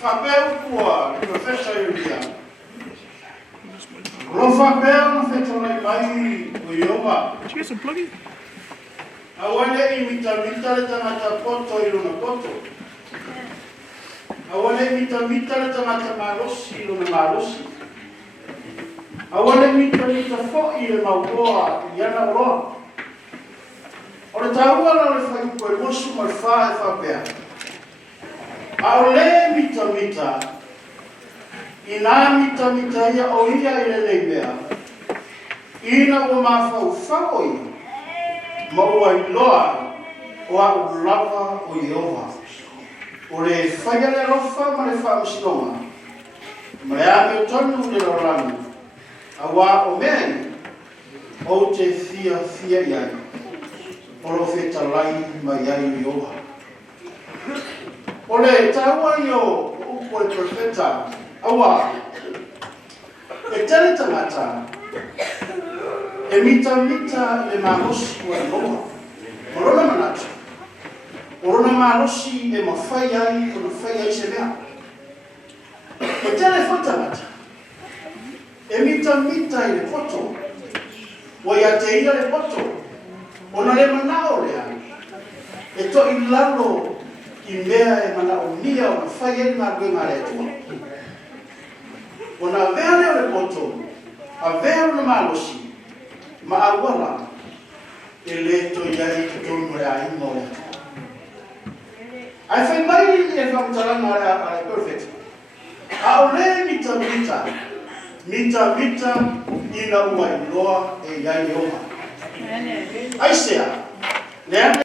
Faauuiga, professor Ilia. Faauuiga no fetona mai uioma. Did you get some pluggy? Awale imita le tangata poto iluna poto. Awale imita le tangata marosi iluna marosi. Awale imita fo ile mauoa yana oro. Ora taua la le fai ko mosu mai fa bea. Aole mita ina mita ia o ia ile leibea. Ina o Faauuiga ma ua iloa o a ulava o Iova. O le whaia le rofa ma le whaamusinonga. Ma le ame o tonu le rorani. A wā o mea o te fia iai. O lo feta lai ma iai o Iova. O le taua i o upo e profeta. A wā. E tele tangata. E mita le marosi ua loa. Morona manatu. Morona marosi e mawhai ai o na whai ai se mea. E tele whatamata. E mita i le poto. Wa ia te ina le poto. Ona le manao le ai. E to i lalo i mea e manao nia o na whai ai ngā rue ngā le tua. Ona vea leo le poto. A vea o na marosi. Ma awala e leto iai te tonu le a ingo le atua. Ai whai mai e whamtaranga a perfect. A o le mita ina ua i loa e iai oha. Ai sea, le ane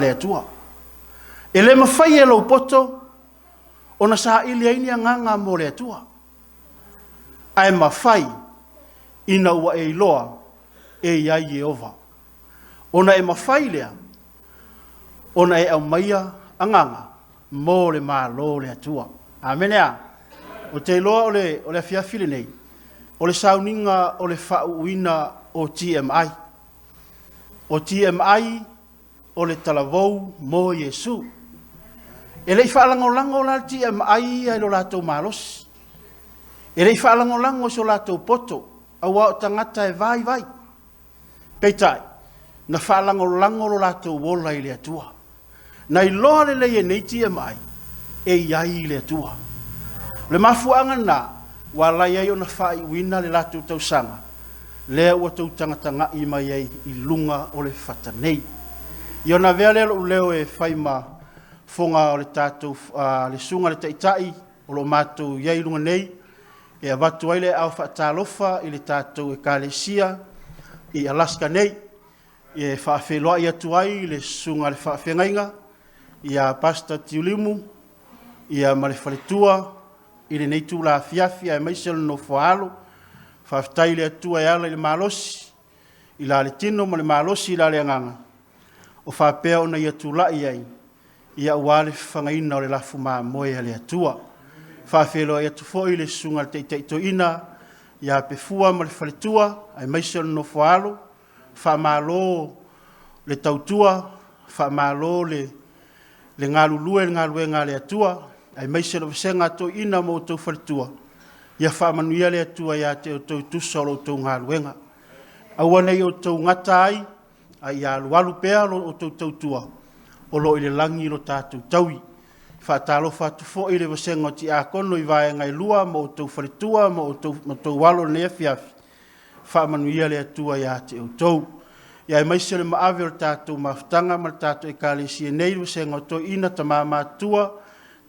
le atua. E le mawhai e lau poto, ona sa ili aini a nganga mo le atua. Ai mawhai ina ua e iloa e iai Jehova. Ona e mawhai lea, ona e au maia anganga mō le mālo le atua. Amenea, o te iloa o le fiafile nei, o le sauninga o le Faauuiga o TMI. O TMI o le talavou mō Iesu. E le i whaalangolango la TMI ai lo lātou mālosi. E rei whaalangolango so lātou poto, a wā o tangata e vai. Peitai, na whaalangolango lo lātou wola i le atua. Na i loa le lei e neiti e mai, e iai i le atua. Le mafuanga nā, wā lai ai o na Faauuiga le lātou tausanga, lea ua tau tangata i mai ai i lunga o le whatanei. I ona vea leo e whaima fonga o le tātou, le sunga le taitai, o lo mātou iai lunga nei, e avatu ai le au whaatalofa i le tātou e kālesia i Alaska nei, e whaawheloa i atu ai le sunga le whaawhengainga, i a pasta tiulimu, i a male Faletua, i le neitu la fiafia e maisel no foalo, whaaftai le atua e ala i le malosi, i la le tino ma le malosi i la le anganga, o whaapea ona i atu lai ai, i a uale whangaina o le lafu maa moe a le atua. Whaafelo e atu fo i le sunga le teiteito ina, i a Pefua ma le Faletua, ai maisel no foalo, whaamalo le tautua, whaamalo le ngalulue, le ngalue ngā le atua, ai maisel o visenga to ina mo tau Faletua, i a whaamanuia le atua i a te o tau tusa o tau ngaluenga. Awana i o tau ngata ai, ai a lualu pea o tau tautua, o lo i le langi lo tātou taui. Whaatalo whatu fo i le wasenga o ti a kono i vae ngai lua mo o tau Faletua, mo o tau walo nea fiafi. Whaamanuia le atua i a te o tau. Ia e maise le maawe o tātou mawhtanga ma le tātou e kālesia nei le wasenga o tau ina ta mātua,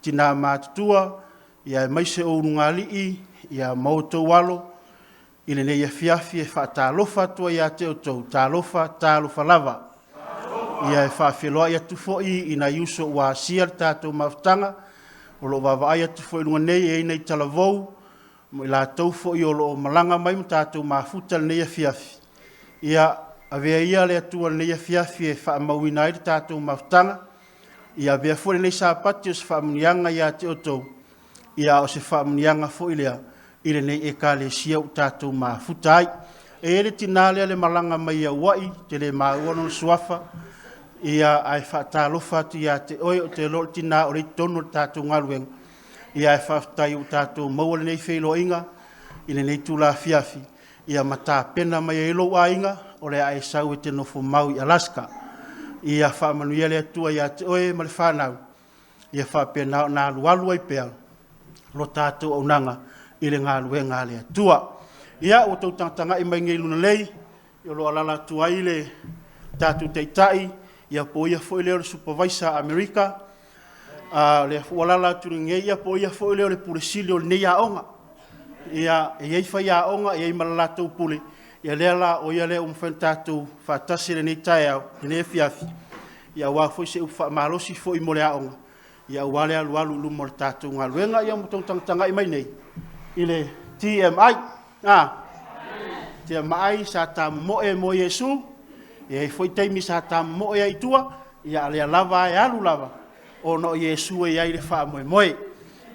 tina mātua, ia e maise o rungali ia mo tau walo, i le nea fiafi e whaatalo whatua i a te o tau, tālofa lava. Ia e whaawheloa i atu fo'i i na Aioso ua asia le tātou mawhtanga, o lo wawai atu fo'i lunga nei e nei talavou, mo i la tau fo'i o lo malanga mai mo tātou mafuta le nei fiafi. Ia avea ia le atua le nei fiafi e whaamauina i le tātou mawhtanga, ia avea fo'i nei sāpati o se whaamunianga i a te o tau, ia o se whaamunianga fo'i lea, i le nei e kālesia o tātou mafuta ai. E ele tinalea le malanga mai a uai, te le mauano le suafa, ia ai whaatalofa atu ia te oe o te lo tina o rei tono tātou ngaluenga. Ia ai whaatai o tātou maua nei whelo inga, i le nei tūla fiafi. Ia mata pena mai e lo ainga, o le ai sau e te nofo mau i Alaska. Ia whaamanuia le atua ia te oe ma le whanau. Ia whaapena nā lualu ai pea, lo tātou au nanga, i le ngā luenga le atua. Ia o tau tangtanga i mai ngei luna lei, i lo alala tua i le tātou teitai, ia po ia fo leo le supervisor Amerika, le fualala tu ngei ia po ia fo leo le puresili o le nei aonga. Ia e iei fai aonga, ia i malalatou pule, ia lea la o ia leo umwhentatou whaatasi le nei tae au, le nei fiafi. Ia ua fo i se ufa malosi fo i mole aonga. Ia ua lea lualu lumo le tātou ngā luenga, ia mutong tangtanga i mai nei. I le TMI, TMI sa ta moe mo Yesu, ia i foi taimi sa ta moe ai tua, ia lea lava e alu lava, o no Yesu e ai le wha moe moe.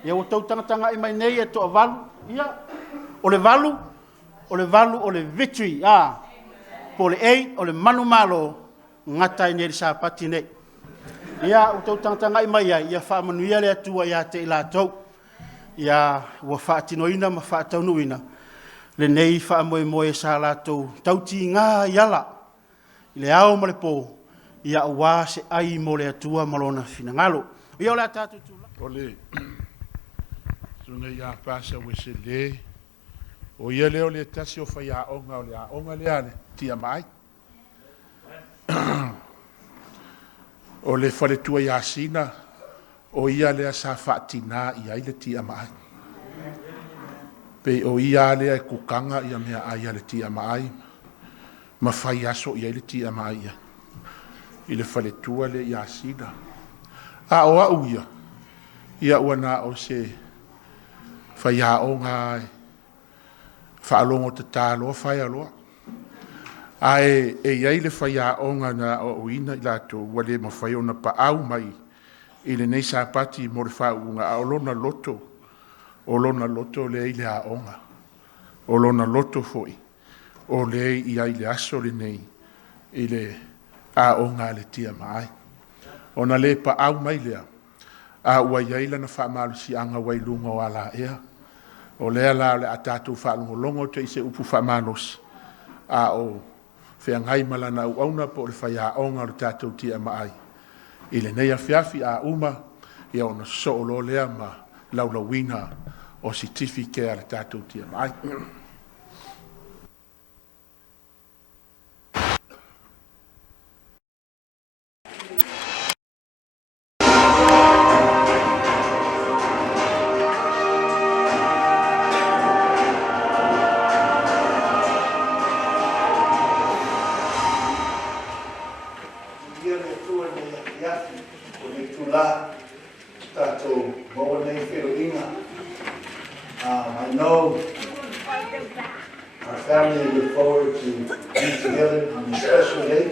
Ia o tau tangtanga i mai nei e toa valu, ia, o le valu, o le victory, po le ei, o le manu malo, ngata i neri sa pati nei. Ia o tau tangtanga i mai ai, ia wha manuia le atua ia te ila tau, ia ua wha atinoina ma wha ataunuina, le nei wha moe moe sa la tau, tauti ngā iala, i le ao ma le pō, ia ua se ai mo le atua malona fina ngalo. Ia o le atatu tula. O le, sunga ia pasa Uesele, o ia leo le tasi o whai aonga o le aonga le ale, TMI. O le Faletua ia Sina, o ia lea sa whaatina i ai le TMI. Pe o ia lea e kukanga ia mea ai le TMI, ma whai aso i ai le TMI ia. I le Faletua le ia Sina. A o au ia ua na o se whai aonga e whaalongo te tāloa whai aloa. Ai e iai le whai aonga na o uina i lato wale ma whai ona pa au mai i le nei sa pati mo le whaunga a olona loto le i le aonga. Olona loto foi. O le i ai le aso le nei i le aonga le tia mai. Ona le pa au mai lea. A ua iai lana whaamalu si anga wai lunga o ala ea. O lea la le atatu whaalungo longo te i se upu whaamalos. A o whiangai malana au auna po le whai aonga le tātou tia mai. I le nei a whiawhi a uma i ona so o lo lea ma laulawina o certificate a le tātou tia mai. I know our family look forward to being together on this special day,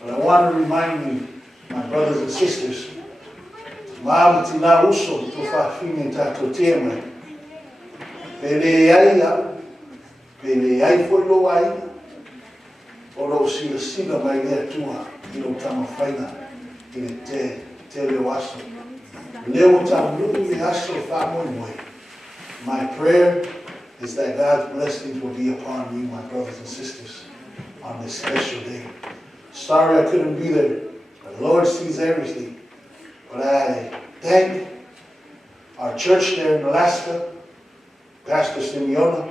but I want to remind you, my brothers and sisters, Ma'am tina uso to whawhine tātou TMI. Pele ai foi lo ai, o lo sila mai lea tua, i lo tama whaina, i le te leo aso. Leo tamu le aso whamoe moe. My prayer is that God's blessings will be upon you, my brothers and sisters, on this special day. Sorry I couldn't be there, but the Lord sees everything. But I thank our church there in Alaska, Pastor Simeona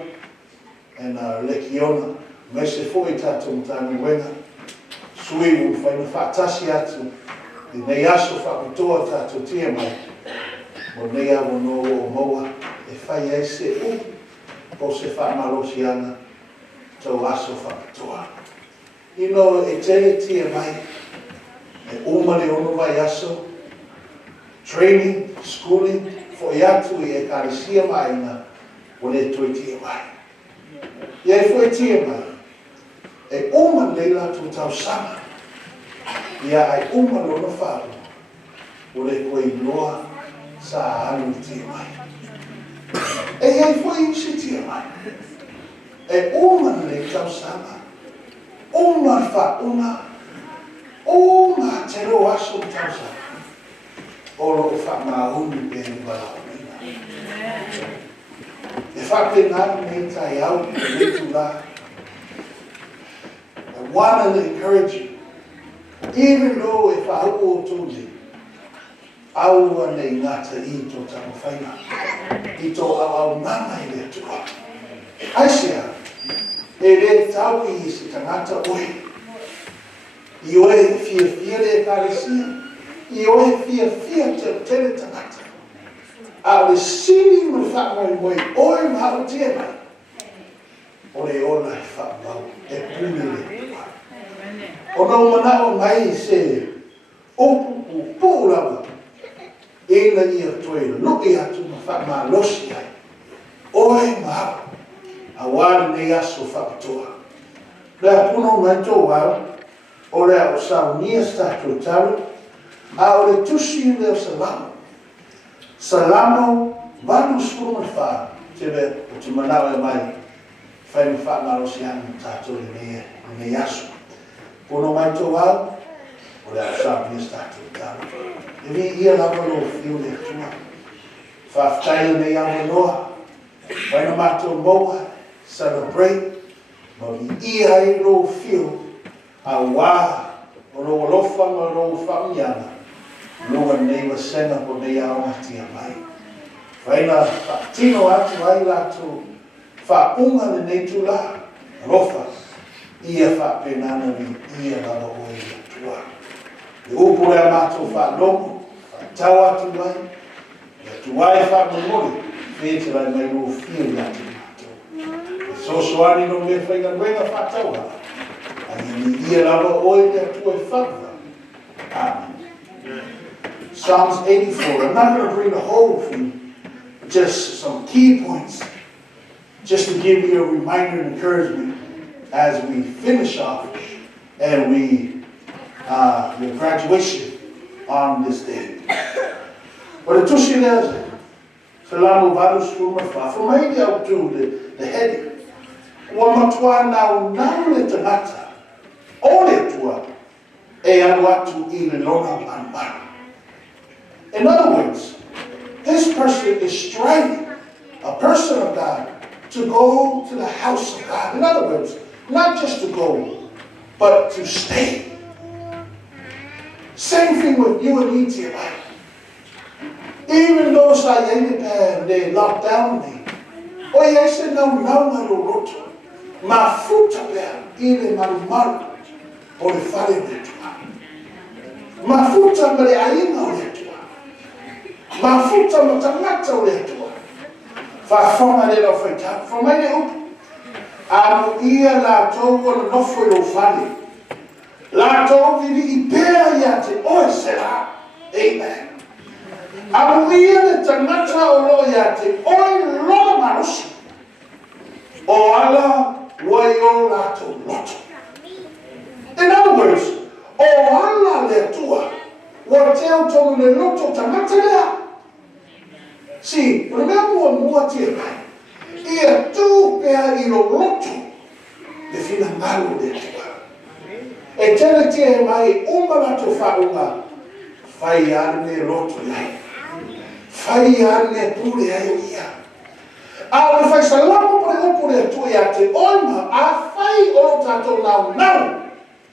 and Lekiona. Mese foi tātou tāmi wenga. Sui u whainu whaatasi atu. I nei aso whakutoa tātou TMI. Mo nei awo no o moa. E whai ai se u. Po se whaamarosi ana. Tau aso whakutoa. Ino e te TMI. E umare ono vai aso. Training, schooling. Fo i atu i e karisia maina. O le toi TMI. Ia foi TMI. E uma leila tu tau sama. Ia ai uma lona wharu. O le koe loa sa anu TMI. E ai foi isi TMI. E uma le tau sama. Uma whauna. Uma te ro aso tausa. O lo whamauni pe wala. E whapena me tai au me tu la. I want to encourage you, even though if I told you, I want to ngata I to tamawhaina, I to au mama I le tua. I say, e le tau I se tangata oe. I oe fia le karesia, I oe fia te tele tangata. A le sini mo whakamai moe, oe mahau TMI. O le ola I whakamau, e pule le tua. O no mana o mai se opu pōlawa e na ia toe luki atu ma whakama losi ai. Oe mahau, a wāre nei aso whakatoa. Rea puno mai tō wau, o rea o sao nia statu taru, a o le tusi leo salamo. Salamo, vanu skuru mai wha, te re o te manao e mai, whainu whakama losi anu tātou le nei aso. Pono mai tō wau, o rea o sao nia statu taru. E vi ia lava lo fiu le tua. Whaftaia nei awa noa, waina mātou moa, celebrate, ma vi ia e lo fiu, a wā, o lo alofa ma lo whaamiana, loa nei wa sena po nei aonga tia mai. Waina tino atu ai lato, whaunga le nei tu la, alofa, ia whapenana vi ia lava oe ia tua. E upo lea mātou whalomo, whatau atu mai, ia tuai whamamori, whete lai mai lo fiu atu mātou. E sosoani no me whainga nuenga whatau ha, a ni ia lava oe ia tua e whakwa. Amen. Psalms 84, I'm not going to bring the whole thing, just some key points, just to give you a reminder and encouragement as we finish off and we your graduation on this day. But the tushi leza, salamu varu skuma fa, from maybe out to the heading. Wamatua now le tanata, ole tua, e anuatu I le lona manmanu. In other words, this person is striving, a person of God, to go to the house of God. In other words, not just to go, but to stay. Same thing with you and me, TMI. Even those they locked down me. O Iese não maroto. Ma futa bea, ile marumaru, o le fale letua. Ma futa mare aina o letua. Ma futa matamata o letua. Fa fona le lo feita, fa mai le upu. Anu ia la tau o nofo lo fale. La tau vivi I pēa ia te Uesele. Amen. Anu ia le tangata o lo ia te oi loa marusi. O ala wai o la tau loto. In other words, o ala le tua, wa te au tonu le loto tangata lea. See, remember mua TMI. Ia tu pēa I lo loto, le fina malu le tua. E tele TMI umalato Faauuiga, fai ane loto lai, fai ane pule aio ia. A o fai salamo por upu le tu ia te oima, a fai o tato nau.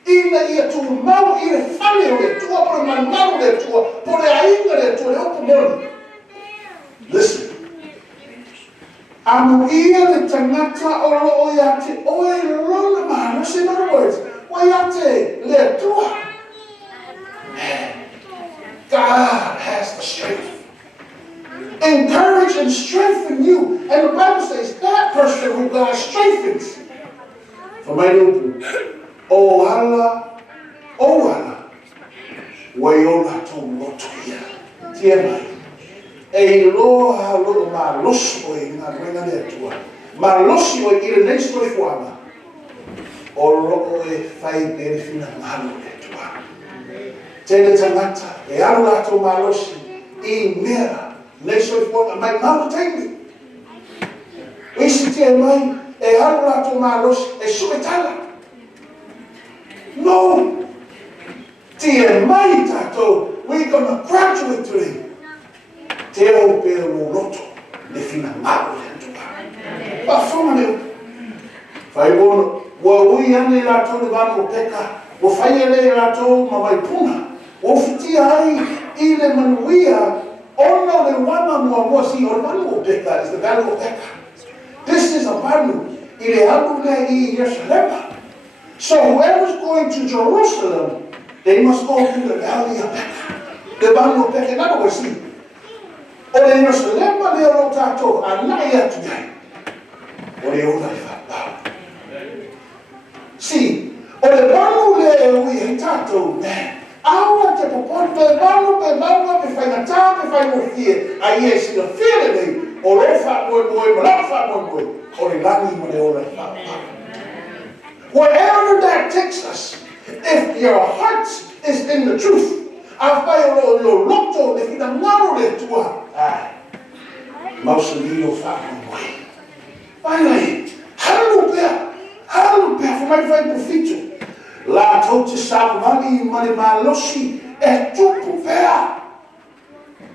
Ina ia tu mau I le fale o le tua, por manau le tua, por le ainga le tua, le upu moni. Listen. Amu ia le tangata o lo ia te oe lona mana. In other words, waiate le tua. God has the strength. Encourage and strengthen you. And the Bible says that person who God strengthens. For my upu. O ala, waiola to lotuia. TMI. E loa lo ma loso I na renga le tua. Ma loso I le next to fuama. O lo e fai pere fina malo le tua. Tele tangata e ala to ma losi I mera next to fuama mai malo tengi. Isi TMI e ala to ma losi e suetala. No. Ti TMI tātou, we're going to graduate today. Te o pe o roto, le fina ngāo le atua. Pa whonga leo. Whai ono, wa ui ane rātou le wano o peka, wa whai ele rātou ma mai puna, wa whitia ai I le manuia, ono le wana mua si o le wano o peka, is the valley of peka. This is a manu, I le alu le I Yerusalem. So whoever's going to Jerusalem, they must go through the valley of peka. The valley of peka, in other words, see, o le Yerusalem le o tātou anai atu iai. O le ola I whapau. Si, o le manu le e ui hei tātou, man. Aua te popon pe manu, pe whaingatā, pe whaingohie. A Iese na while nei, o le whamoe, ma la whamoe, o le langi ma le ola I whapau. Wherever that takes us, if your heart is in the truth, a whai o lo loto le whina ngaro le tua. Mausolino whamoe. Ai, halu pea, whamai whai profito. La tau te sāmani mani malosi e tupu pea.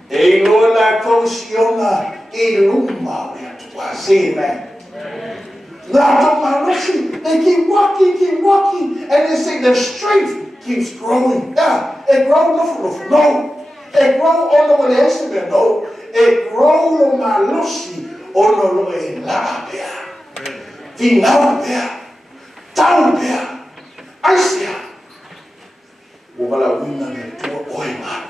E noa la tau siona I luma o atua. Say amen. La tau malosi, they keep walking, and they say their strength keeps growing. Yeah, it grows nothing. No, it grows on the way to no, it grows on malosi on the way la pea. Vinau pea, tau pea. Aisia, wala wina ne tua oima.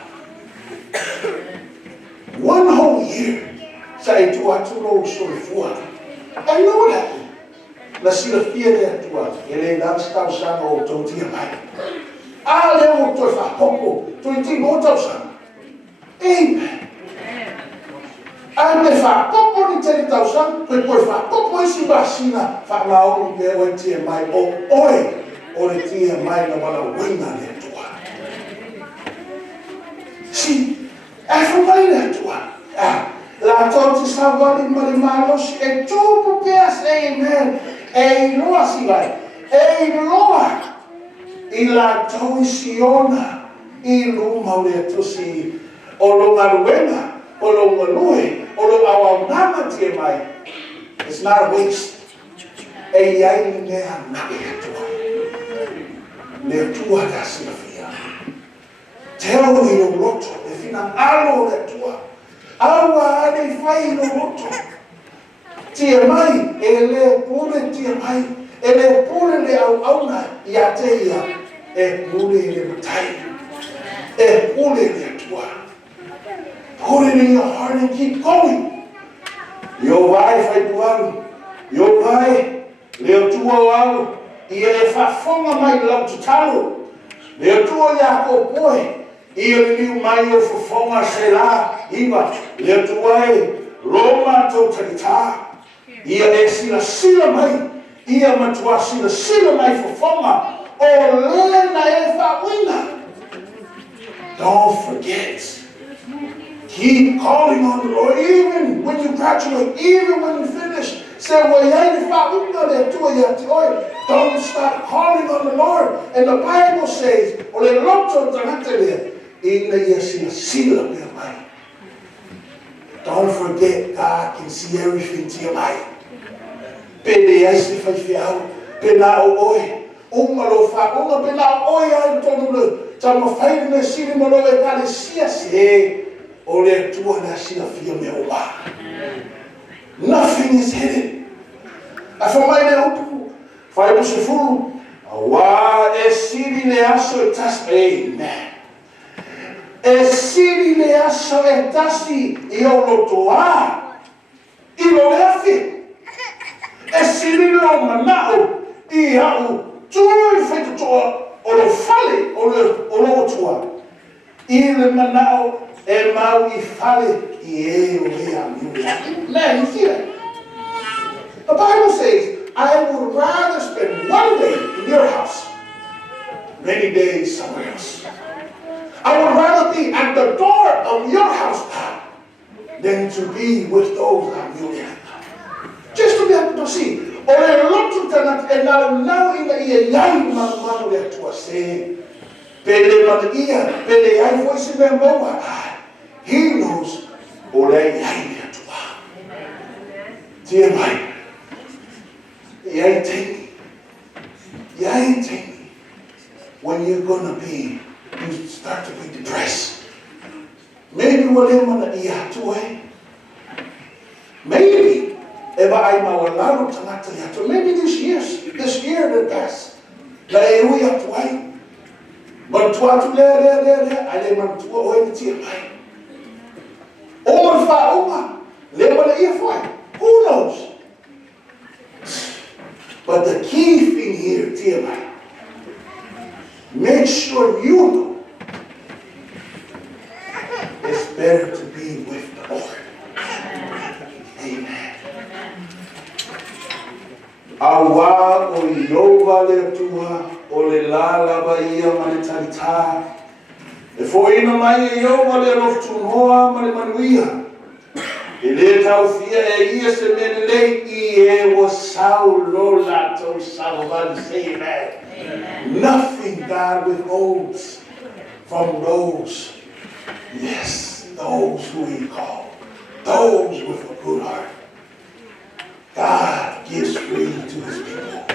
1 whole year, sa e tua turo so le fua. I know what happened. La sila fia le tua, ele dance tau sanga o Taueetia mai. A le o toi Fofogo, toi ti mo tau sanga. Amen. A me Fofogo ni te tau sanga, toi Fofogo isi ba Sina, Faulafo ni pe o TMI o oi. O le TMI na wala wina le tua. Si, e whamai le tua. La tau te savali marimalos e tupu peas amen. E loa si vai. E loa. I la tau I siona. I luma le tusi. O lo maruena. O lo manue. O lo awaunama TMI. It's not a waste. E iai nea nake le tua. Le tua da sila fia. Teo I lo roto, le fina alo le tua. Awa ane fai lo roto. TMI, e le pule TMI, e le pule le au auna, ia te ia, e pule le matai. E pule le tua. Put it in your heart and keep going. Yo vai fai puaru. Yo vai, le tua au. Ia le whafonga mai lau te talo. Le tua ia ko poe. Ia le liu mai o whafonga se la. Iwa, le tua e Roma tau tarita. Ia e sila mai. Ia matua sila mai whafonga. O lena e Faauuiga. Don't forget. Keep calling on the Lord. Even when you graduate, even when you finish. Say, don't stop calling on the Lord. And the Bible says, don't forget, God can see everything to your life. Nothing is hidden. Amen. Esiri le aso e tasi I o lotoa. I lo leafi. Esiri lo manao I au tui fetu toa o lo fale o lo toa. I le manao e mau I fale I e o le amiu. Man, you see that? The Bible says, I would rather spend 1 day in your house, many days somewhere else. I would rather be at the door of your house than to be with those I'm with. Just to be able to see. Or look to that and now in the yai manu to say. Pele matagia, pele ai voice me moa. He knows ole ai atua. TMI. He ain't take me. He ain't take me. When you're gonna be, you start to be depressed. Maybe wale matagia atua. Maybe eba ai mawalalo tangata yato. Maybe this year that passed. La eui atua. Mantua tu le, ale mantua oi te TMI. O Faauuiga, le mana ia foi. Who knows? But the key thing here, TMI, make sure you know it's better to be with the Lord. Amen. Awa o iova le tua, o le lalaba ia manitarita. E foi ina mai e iova le rotu noa mani manuia. E le Taueetia e Iese menelei I e o Saulo lato salvan. Say amen. Nothing God withholds from those, yes, those who He called, those with a good heart. God gives free to His people.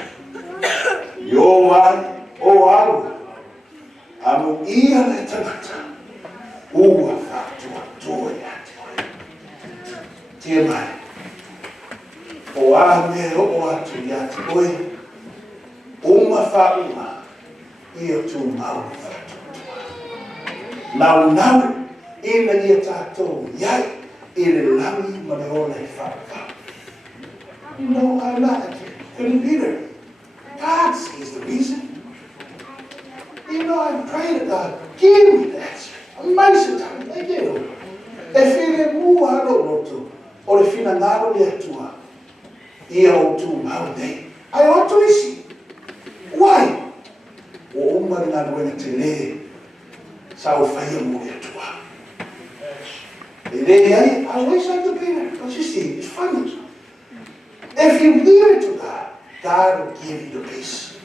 Yo man, o alu, amu ia le tanata, ua fatua toi ati. TMI. O a me o atu yati oi, uma Faauuiga, ia tu mau fatua. Nau, ina ia tatou yai, ile langi maneola I Faauuiga. You know, I'm not. Couldn't be there. God sees the reason. You know, I pray to God, give me the answer. Amazing time. I get it. E fine mua no roto, o le fina ngaro le atua, ia o tu mau nei. I ought to isi. Why? O umari ngā nuenga te le, sa o whaia mo le atua. E le ai, I wish I could be there. But you see, it's funny. If you leave it to God, God will give you the peace.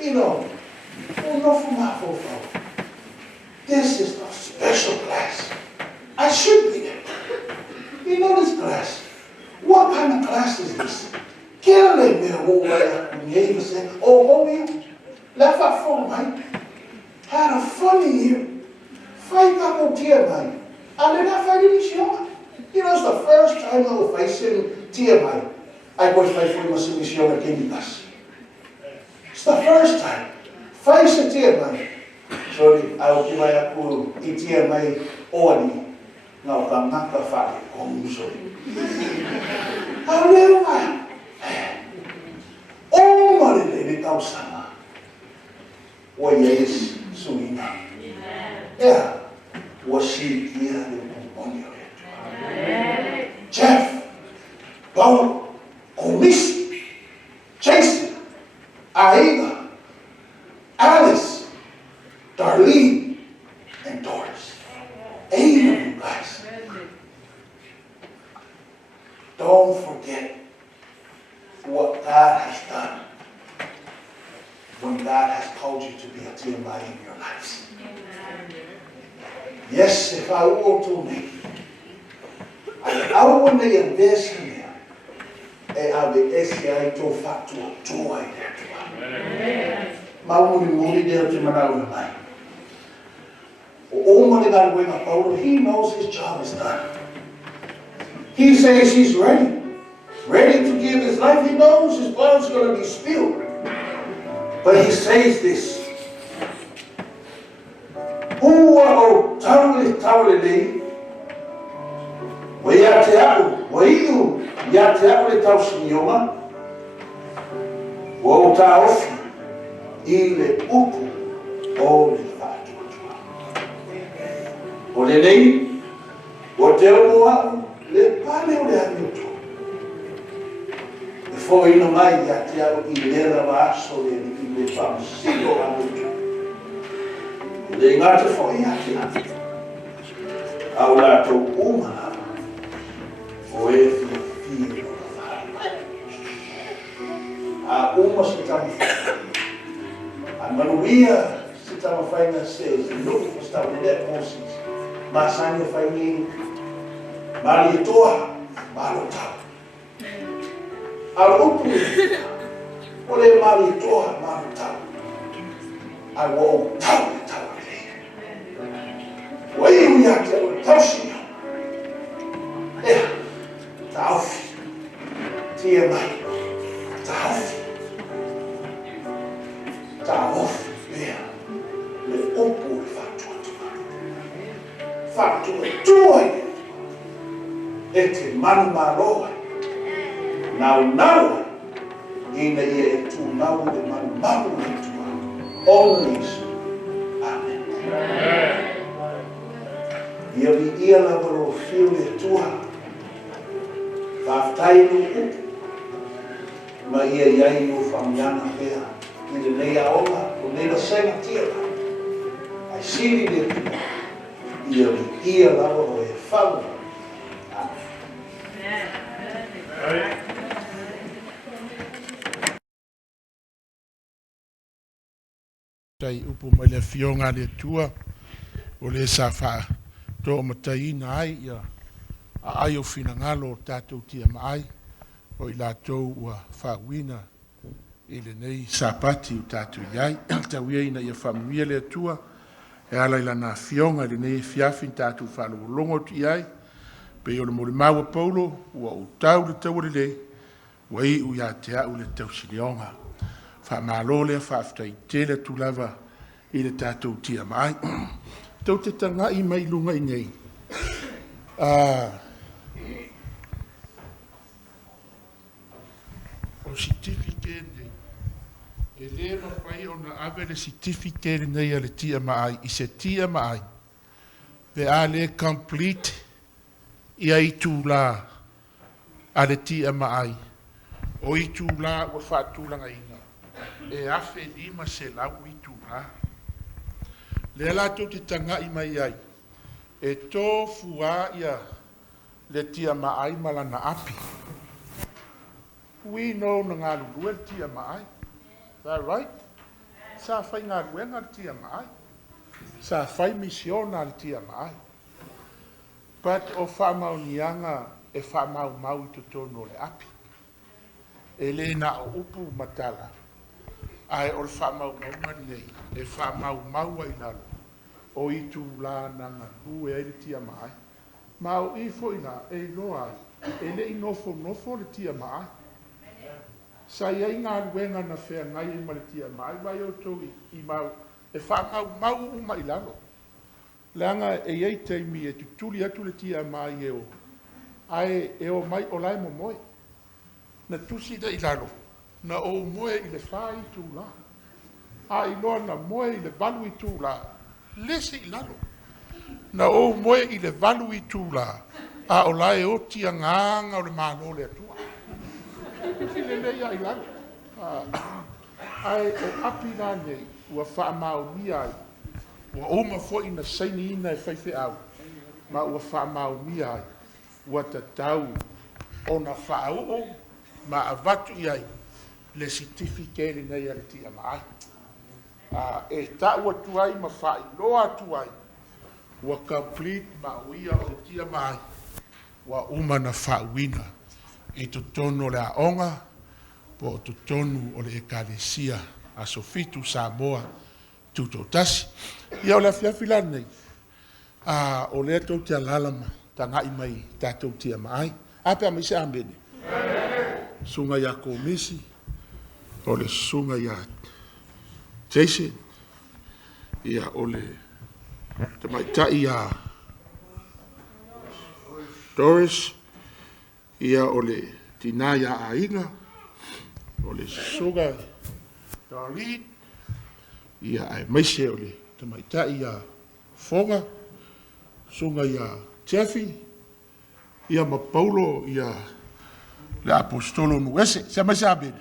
You know, this is a special class. I should be there. You know this class. What kind of class is this? Get a leg there, neighbor said, oh, you left out for mine. Had a funny year. Fight up on TMI. And then I find it is young. You know, it's the first time I was facing TMI. I was fighting with this young Kenya's. It's the first time. Facing TMI. Sorry, I will give my apple TMI only. Now, I'm not the father. I'm sorry. How do I? Oh, my lady, Tausana. Oh, yes, Sina. Yeah. Was she here on your head? Jeff, Paulo, Komisi, Jason, Aiga, Alice, Darlene, and Dorris. 8 of you guys. Don't forget what God has done when God has called you to be a TMI in your lives. Yes, if I were to make I want to invest in them. And I'll be SISDAC to Fatua to Aioso. Maui there to Manaui. Paulo, he knows his job is done. He says he's ready to give his life. He knows his blood's going to be spilled. But he says this. Ua Taueetia, Wea te au, waiu, ia te au le tau sinioma, o ta ofi, I le upu, o le whātua. O le nei, o te o au, le pale o le amiutu. E fo ino mai ia te au I le rawa aso le whamasilo amiutu. Le ngate fo ia te atu. Au lātou umana. O e fi a uma se tamu a manuia Taueetia says, looking for stuff in that Moses. Masanya Faini, Malitoa, Malota. Alupu, Ole Malitoa, Malota. I will tell you, way we are to Toshi. Taufi, TMI, Taufi, Taufi, le opo Faauuiga tuai, te manu maroa, nau, ina ia tu nau de manu e tua, always, amen. Ia vi ia lavaro fio e tua, Whaftai no upu, ma ia iai no whamiana pēr, i le nei aonga, o nei la senga tira. Ai siri le pina, ia vi ia lava o e whamu. Tai upu mai le fionga le tua, o le sa wha tō mataina ai ia, a aio fina ngalo o tātou TMI, o i lātou ua whauina i le nei sapati o tātou iai, tauia ina ia whamuia le atua, e ala i lana fionga le nei fiafin tātou whalolongo tu iai, pe o le mori maua Paulo, ua o tau le tau le, ua i ua te au le tau sinionga, whamalo le whaftai te le tūlava i le tātou TMI. Tau te tanga i mai lunga i nei. O certificate e le mawhai o na awe le certificate nei a le TMI, i se TMI, ve a le complete i a i tūla a le TMI, o i tūla o whātūlanga ina, e afe lima se lau i tūla. Le alatou te tanga i mai ai, e tō fua ia le TMI malana api. We know na ngā lulua le TMI. Is that right? Sa whai ngā luenga le TMI. Sa whai misiona le TMI. But o whamau nianga e whamau mau i totono le api. E le na o upu matala. Ai o le whamau maunga nei. E whamau mau ai lalo. O i tu la nanga lue ai le TMI. Ma o i fo ina e loa ai. E le i nofo le TMI. Sa iai ngā ruenga na whea ngai i maletia mai, vai o tau i mau, e whamau mau uma i lalo. Leanga e iei teimi e tutuli atu le tia mai e o, ai e o mai o lai mo moe. Na tusi da i lalo, na o moe i le wha i tū la. A i loa na moe i le valu i tū la, lese i lalo. Na o moe i le valu i tū la, a o lai o tia nganga o le malo le atua. Kusi le lea i lalo. Ai o api nā nei, ua whaamau mi ai. Ua oma fo ina saini ina e whaife au. Ma ua whaamau mi ai. Ua tatau o na whaau ma avatu i ai. Le certificate nei ale tia mai. E ta ua tuai ma whai loa tuai. Ua complete ma uia o le tia mai. Ua uma na whauina. E to tono le aonga, po to tonu o le ekalesia, a sofitu Samoa, tuto tasi. Ia o le afiafila nei, o le tau te alalama, tanga i mai tātou tia mai. Ape a mise ambene. Sunga ia Komisi, o le sunga ia Iese, ia o le tamaitai ia Dorris, ia o le tina ia Aiga, o le suga Darlene, ia ai maise o le tamaitai ia Fofogo, sunga ia Tefi, ia ma Paulo ia le apostolo Uesele, se maise abene.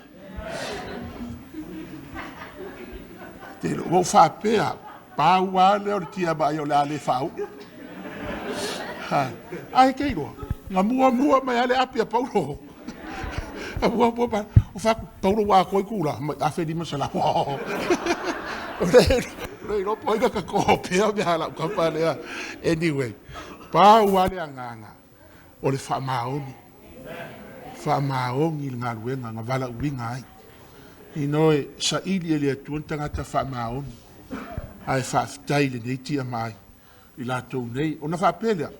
Te lo whapea, pāua leo le tia mai o le ale Faauuiga. Ai kei roa. Nga mua mai ale api a Paulo. Mua pa o fa Paulo wa koi kula Afereti masala. Rei lo poi ka ko pea me ala ka pa le. Anyway, pa wale nganga. O le fa maoni. Fa maoni nga luenga nga vala winga ai. Inoe sa ili ele tuntanga ta fa maoni. Ai fa taile nei tia mai. I la tau nei, ona fa pelea.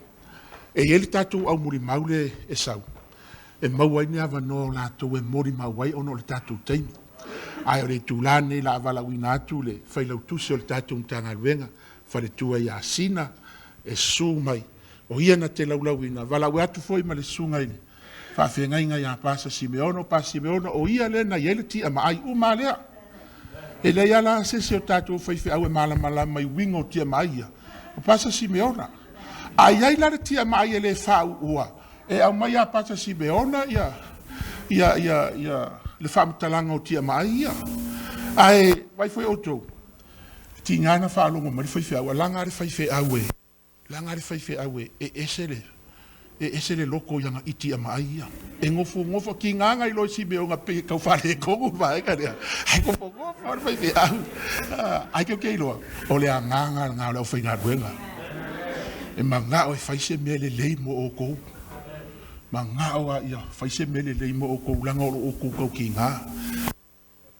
E ele tatu au muri maule e sau. E mauai ni ava no la tau e mori mauai ono le tatu taimi. Ai o le tūlane la avala wina atu le whailau tusi o le tatu mtanga luenga. Faletua ia Sina e su mai. O ia na te laulau ina. Vala ue atu foi ma le sunga ini. Whawhenga inga ia pasa Simeono, pa Simeono o ia le na iele ti ama ai umalea. E le ia la sese o tatu o whaife au e mala mai wingo ti ama ia. O pasa Simeona. Ai ai la ti ama ia le Faauuiga. E au mai a pasa Simeona ia le whamtalanga o ti ama ia. Ai vai foi oto. Ti ngana whaalongo mari whaife au. Langa re whaife au e. Langa re whaife au e. E esele. E esele loko yanga iti ama ia. E ngofo ki nganga ilo Simeona pe kau whare kongu vai ka rea. Ai ngofo re whaife au. Ai keo kei loa. O le a nganga o whainga ruenga. E manga o e whaise mele lei mo o kou. Manga o a ia whaise mele lei mo o kou. Langa o kou kau ki ngā.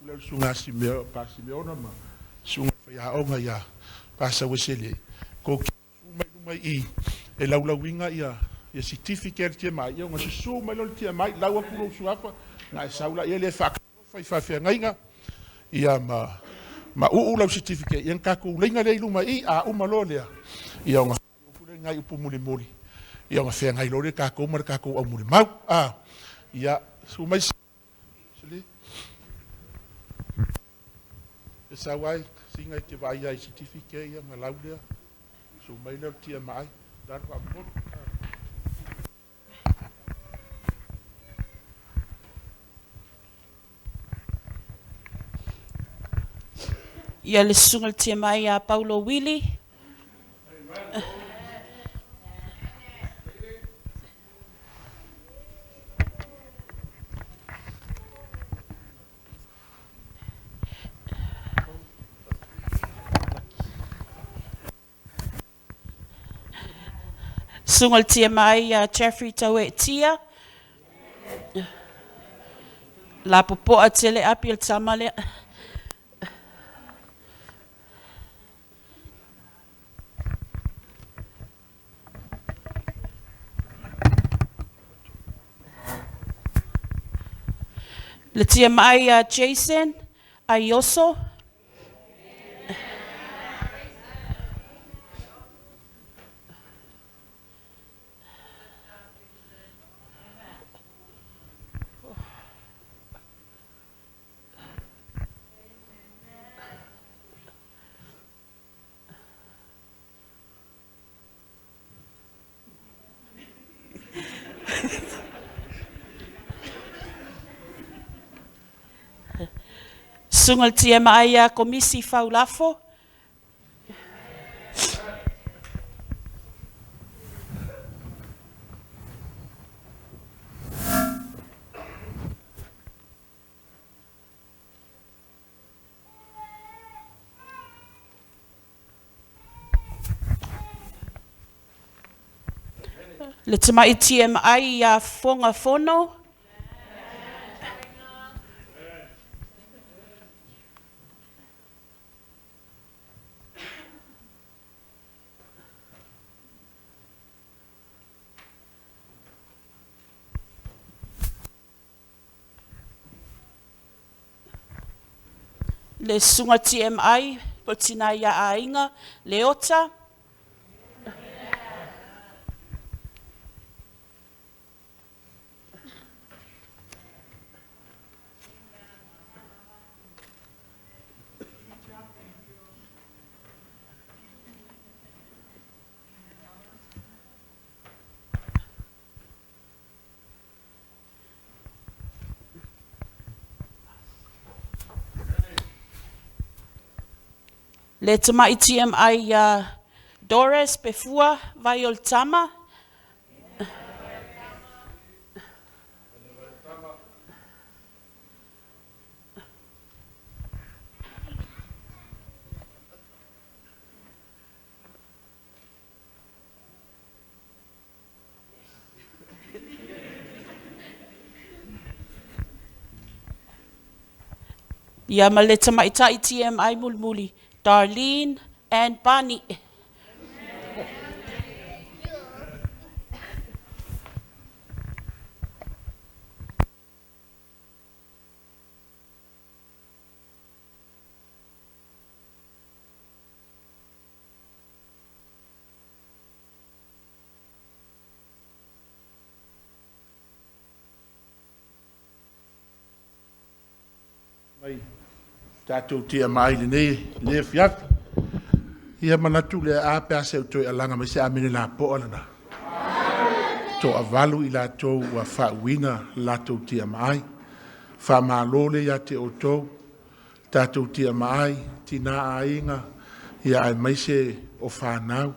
Kula sunga pa Simeona ma. Sunga whaia onga ia. Pasa Uesele. Ko ki sumai i. E laulawinga ia. Ia certificate TMI. Ia unga se sumai lor TMI. Laua kuro usuapa. Nga e saula ia le whakawhai ngainga. Ia ma lau certificate. Ia kako ulenga le iluma i a umalo lea. Ia unga. Ngai upu muri. Ia nga whea ngai lore kako umar kako au muri mau. Ia sumai sili. E sawai singa te vai ai certificate ia nga laulea. Sumai leo tia mai. Dar wa mo. Ia le sungal TMI a Paulo Uili. Sungal TMI a Taueetia. La popo a tele api el tamale. Le TMI a Jason, Aioso. Sungal TMI a Komisi Faulafo. Le tamai TMI a Fono. Le sunga TMI, potina ia Aiga, Leota. Le tamai TMI a Dorris, Pefua-Vaioletama. Ia maleta maitai TMI mulmuli. Darlene and Pani. Tātou TMI le fiat. Ia manatu le a pea se utoi alanga mai se amene la po alana. To avalu I lātou wa Faauuiga lātou TMI. Whamālole ia te otou. Tātou TMI tina ainga. Ia ai mai se o whanau.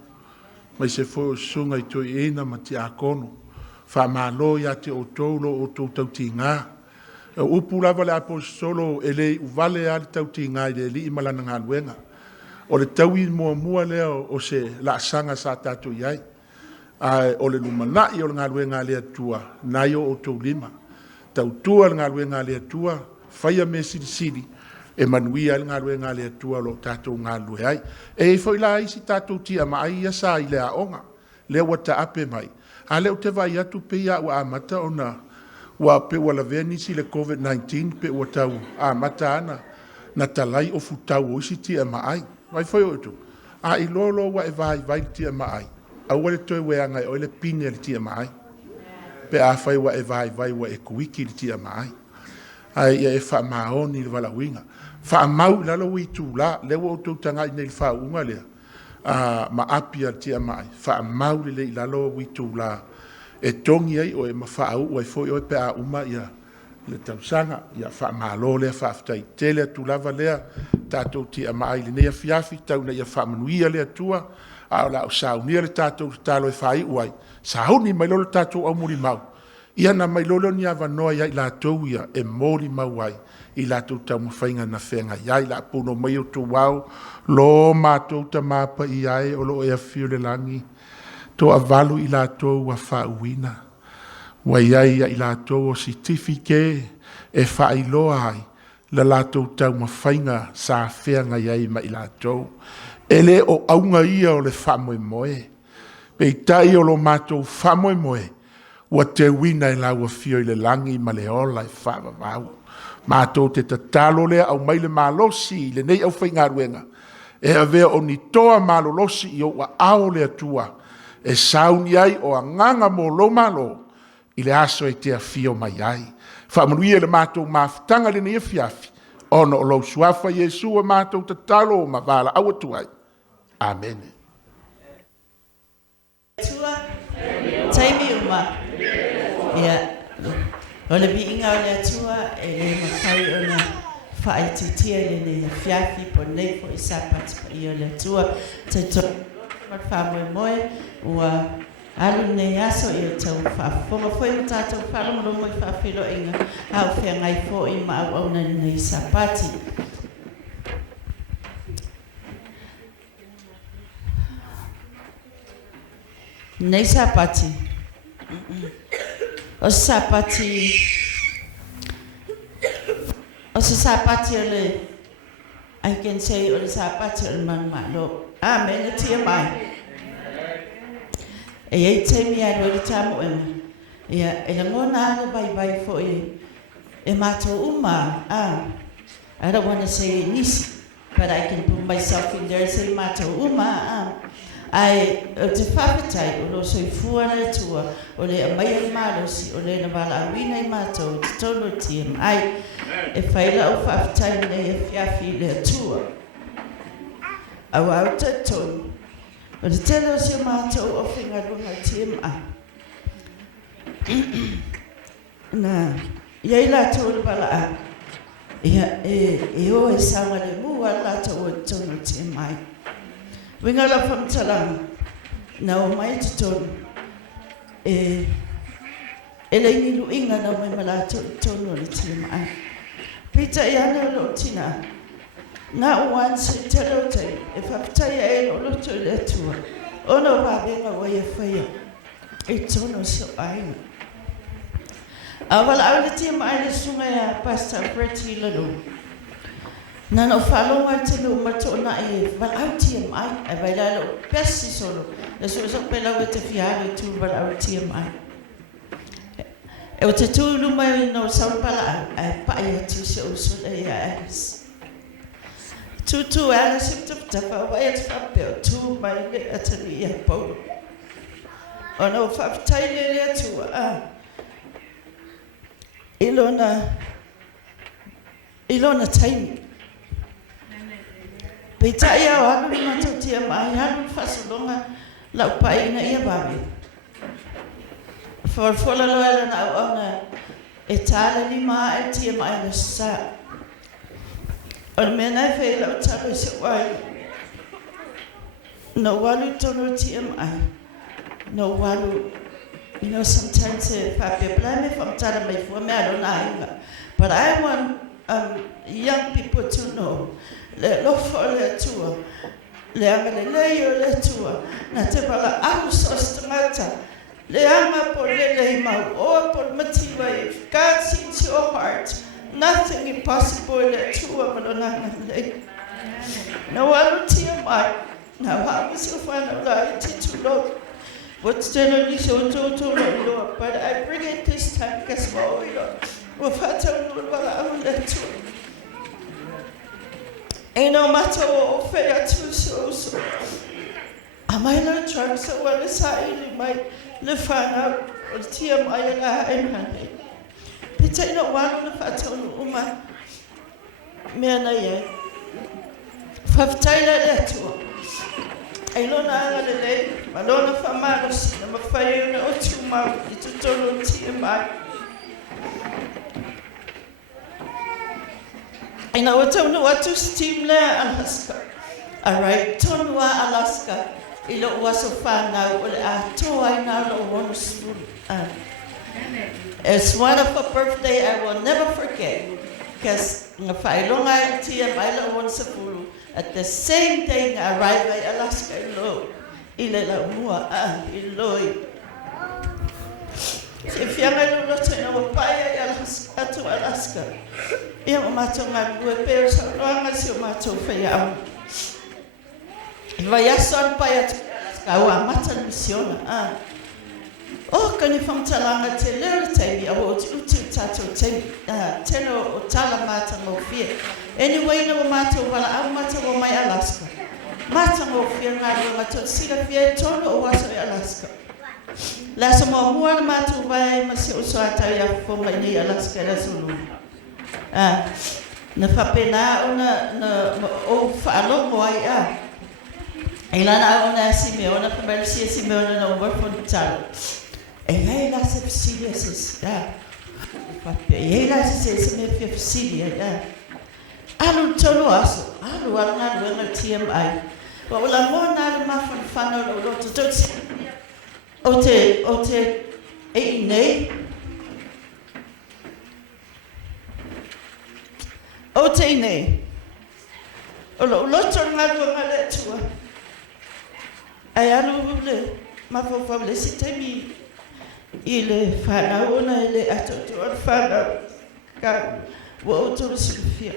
Mai se fo o sunga I toi ena ma te akono. Whamālo ia te otou lo o tau tau ti ngā. Upu lava le apostolo ele uvale ali tau ti ngai le li malana ngā luenga. O le tau I mua leo o se la sanga sa tatu iai. O le lumana I o le ngā luenga le atua. Nai o tau lima. Tau tua le ngā luenga le atua. Whaia me siri. E manuia le ngā luenga le atua lo tatu ngā luenga. E fo ila isi tatu ti ama ai asa I le aonga. Leo wata ape mai. A leo te vai atu pe ia ua amata o na wa pe wala veni si le COVID-19 pe wa tau a mata ana na talai o futau o si tia mai vai foi o tu a I lolo wa e vai tia mai a wale toi we anga o le pine le tia mai pe a fai wa e vai wa e kuiki le tia mai ai e fa maoni le vala winga fa mau la lo wi tu la le wo tu tanga I le fa unga le ma apia tia mai fa mau le la lo wi tu la e tongi ai o e mawhaau o e foi o e pea uma ia le tausanga ia whaamalo lea whaaftai tele atu lava lea tātou ti ama ai le nea fiafi tau na ia whaamanuia lea tua a o la o saunia le tātou talo e whai uai sauni mai lolo tātou au muri mau ia na mai lolo ni awa noa ia I lātou ia e mori mau ai I lātou tau mawhainga na whenga ia I la puno mai o tu wau lo mātou ta māpa I ai o lo e a fio le langi to avalu I lātou wa Faauuiga. Wa iai I lātou o sitifike e whailoa ai la lātou tau mawhainga sa whenga iai ma I lātou. Ele o aunga ia o le whamoe moe. Pe tai o lo mātou whamoe moe wa te wina I laua fio I le langi ma le ola I whaavavau. Mātou te tatalo lea au mai le malosi le nei au whainga ruenga. E avea o ni toa malolosi I o wa ao le atua. E sauni ai o anganga mo lo malo I le aso e te afio mai ai. Whaamanuia le mātou mawhitanga le nei fiafi. Ono o lo suafa Iesu e mātou te talo o mavala au atu ai. Amen. Tua, taimi uma. Ia, o le biinga o le atua e le mawhai o na whaititia le nei fiafi po nei po I Sabbath pa I o le atua. Te to whamoe moe ua alu nei aso I o tau whafonga foi o tātou wharongo mo I whawhilo inga hau whea ngai fo I ma au na nei sapati. Nei sapati. O sapati. O sapati o le I can say o le sapati o le manumalo. Amen. TMI. E ei taimi a roi tamo e e la ngona ale bai fo e mato uma I don't want to say nisi but I can put myself in there say mato uma ai te whakatai o lo soi fuana tua o le mai malo si o le na wala awina I mato te tono TMI e whaila o whakatai ne e fiafi le tua au au te tono o te telo si o mātou o whinga runga TMI. Na, iai lātou le pala a, e o e sanga le mua lātou o tono TMI. Winga la whamtalanga, na o mai te tono, e le nilu inga na mai malātou tono le TMI. Pita I ana o lo tina, ngā uan se te rotai, e whakatai e lo loto le atua. Ono wābenga wai e whaia, e tono so aina. A wala au le tia mai le sunga e a Pastor Afereti lano. Nana o whalonga te lu matona e walau TMI, e wailalo pesi solo. E so pela o te whiare tu walau TMI. E o te tūlu mai no saupala e pai atu se uso e Alice. Tu Alice te tapa wai atu whapeo tu mai le atari ia Paulo. O no whaptaile le atu ilona taimi. Pita ia o anu lima tau TMI, anu whasolonga lau pai na ia wame. Whafola loela na au ana e tāle lima e TMI na sa. O mea nai whee lau talo se wai. No walu tono TMI. No walu, you know, sometimes if I blame if I'm telling me for me, I don't know. But I want young people to know. Le lofo le tua, le amaleleo le tua, na te pala Aioso stangata, le ama po le mau, o po matiwa, if God sees your heart, nothing impossible le tua malonanga le. No alu TMI, na wamis ufana la iti Lord. What's the only so Lord, but I bring it this time because wafata wala le tua. Ain't no matter what fair to so. Am I not trying so well as I might live out or TMI and honey? But I know one of the fatal woman. Mena Faftaila letua. I know now the day, Madonna Famados, number 5 or 2 months, it's a total TMI. I know what to steam there, Alaska. All right, Tonua, Alaska. Ilo was a fan now, a toy now, one spoon. It's one of a birthday I will never forget. Because if I long TMI once a fool, at the same day I arrived at Alaska, Ilo, Ilela Mua, Iloi. If you're not to know, buy Alaska to Alaska. Ia mato ngā lue pēr sa roanga si o mato whai au. Vai aso an pai atu kaua mata misiona. O kani whamtalanga te leo teimi a o utu tato teimi. Teno o tala mata ngō whia. Anyway na o mato wala au mata o mai Alaska. Mata ngō whia ngā rua mato sira whia tono o waso i Alaska. Lasa mo mua na mato vai ma se o so atau ia whonga ni Alaska la sulu. Na whapena o whaalongo ai e lana o na Simeona, Komisi Simeona na umorfo talo. E hei la se fisilia se e hei la se me fia fisilia alu tolo aso, alu alanga TMI. Wa ula mo na alu mawhanwhana o roto totsi. O te e nei. O te nei, o loto ngā runga le tua. Ai anu le, mawhawhau le si teimi i le whanau ona i le atoto an whanau ka wa o toro silufia.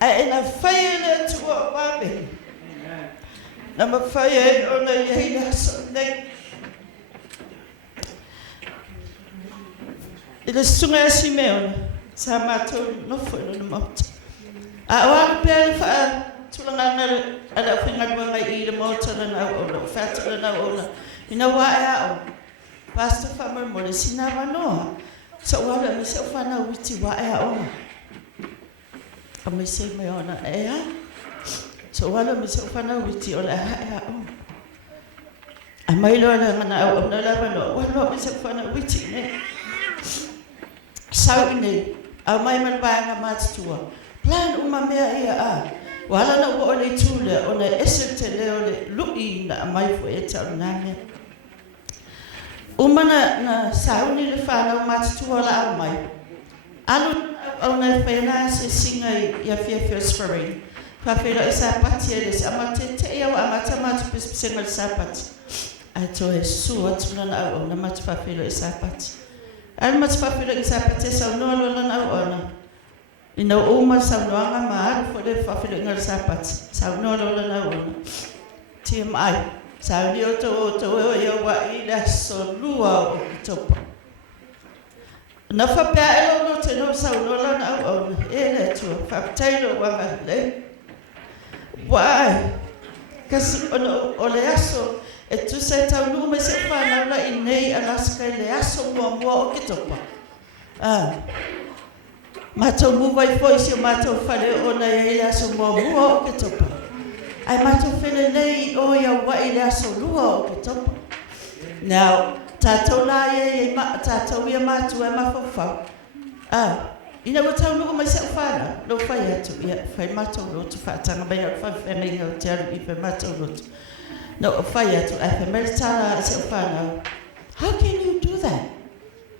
Ai e na whaia le tua wame. Na ma whaia ona i hei aso nei. I le sunga a Simeona. Sa mātou nofo no mauta. A oana pēr wha tulangana ala whingarua ngai i le mauta na ola, whātula na ola. Ina wae ao, Pastor Whamar mo le Sina wanoa. Sa oana me se whana witi wae ao. A me se me ona ea. Sa oana me se whana witi o le hae ao. A mailo ana mana au na la wanoa. Wanoa me se whana witi ne. Sau nei. Au mai manwanga mātua. Plan uma mea ia a. Wala na ua o le tūle o le ese te leo le lui na mai fo e tau nane. Uma na sauni le whanau mātua la au mai. Alu au nei whaina se singa i a whiawhia spring. Whawhira e sa pati e le se amate te iau amata mātu pispisenga le sa pati. A to e sua tuna na au na matu whawhira e sa pati. Al matu whawhira i sa pati e sau noa lola na au ona. Ina uma saunoanga maa for the Faauuiga Sabbath. Saunola na ona. TMI. Sau Leota o Taueetia wa ila solua o kitopa. Na whapea elo no te no saunola na ona. Ele tua. Whaptailo wanga le. Wai. Kasi o le aso. E tu se tau nume se whanau I nei Alaska I le aso mua o kitopa. Mātou muwai foi si o mātou whare o nei le aso mua o kitopa. Ai mātou whele nei o ia wai le aso lua o kitopa. Now, tātou la tātou ia mātou e mawhawhau. Ina wa tau nuku mai se whana, no whai atu, ia whai mātou rotu whaatanga mai au whai whenei au te aru I whai mātou rotu. No, whai atu, ai whai meritana se whana. How can you do that?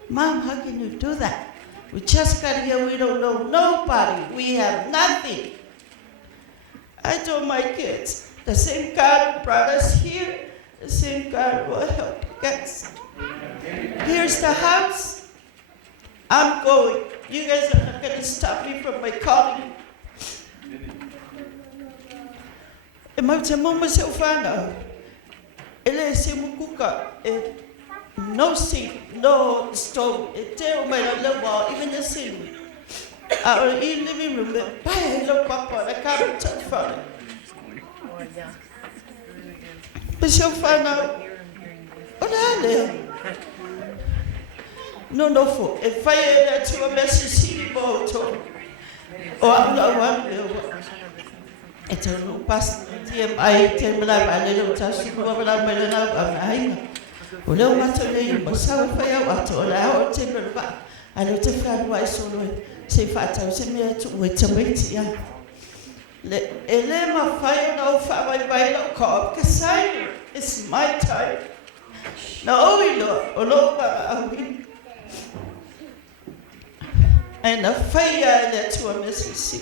Mom, how can you do that? We just got here, we don't know nobody, we have nothing. I told my kids, the same God brought us here, the same God will help you guys. Here's the house, I'm going. You guys are not going to stop me from my calling. E mau te mama se whanau, ele se mukuka, no sink, no stove, e te o mai la lewa, even the sink. Our living room, pai lo papa, la kama tan whana. Pe se whanau, o la leo. No fo, e whai e la tua mesi siri mo to. O aula wan leo. E te no pas, TMI, te mala ma leo, tasu kua mala ma leo na Aiga. O leo mato leo, ma sawa whai au ato, o la o te mala. Ano te whanua I solo se whatau se mea tu ue Taueetia ya. E le ma whai o nau whawai bai lau ko, kasai, it's my time. Na oi lo, o lo ma ahui. E na whai a le tua mesisi.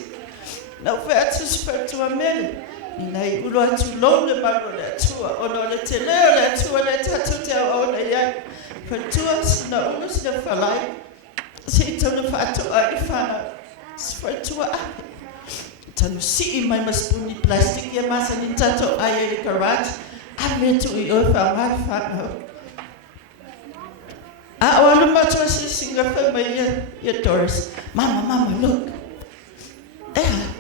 Na whai atu spirtua mele. I nei ulu atu lo le maro le atua, o no le te leo le atua le tatu te au na iai. Whatua sina ulu sina whalai. Se tau na whātua I whana, whātua ahe. Tanu si I mai maspuni plastic ia masa ni tato ai e garage, a me tu I o whangai whanau. A o anu matua se singa whamai ia Dorris. Mama, look. Ea,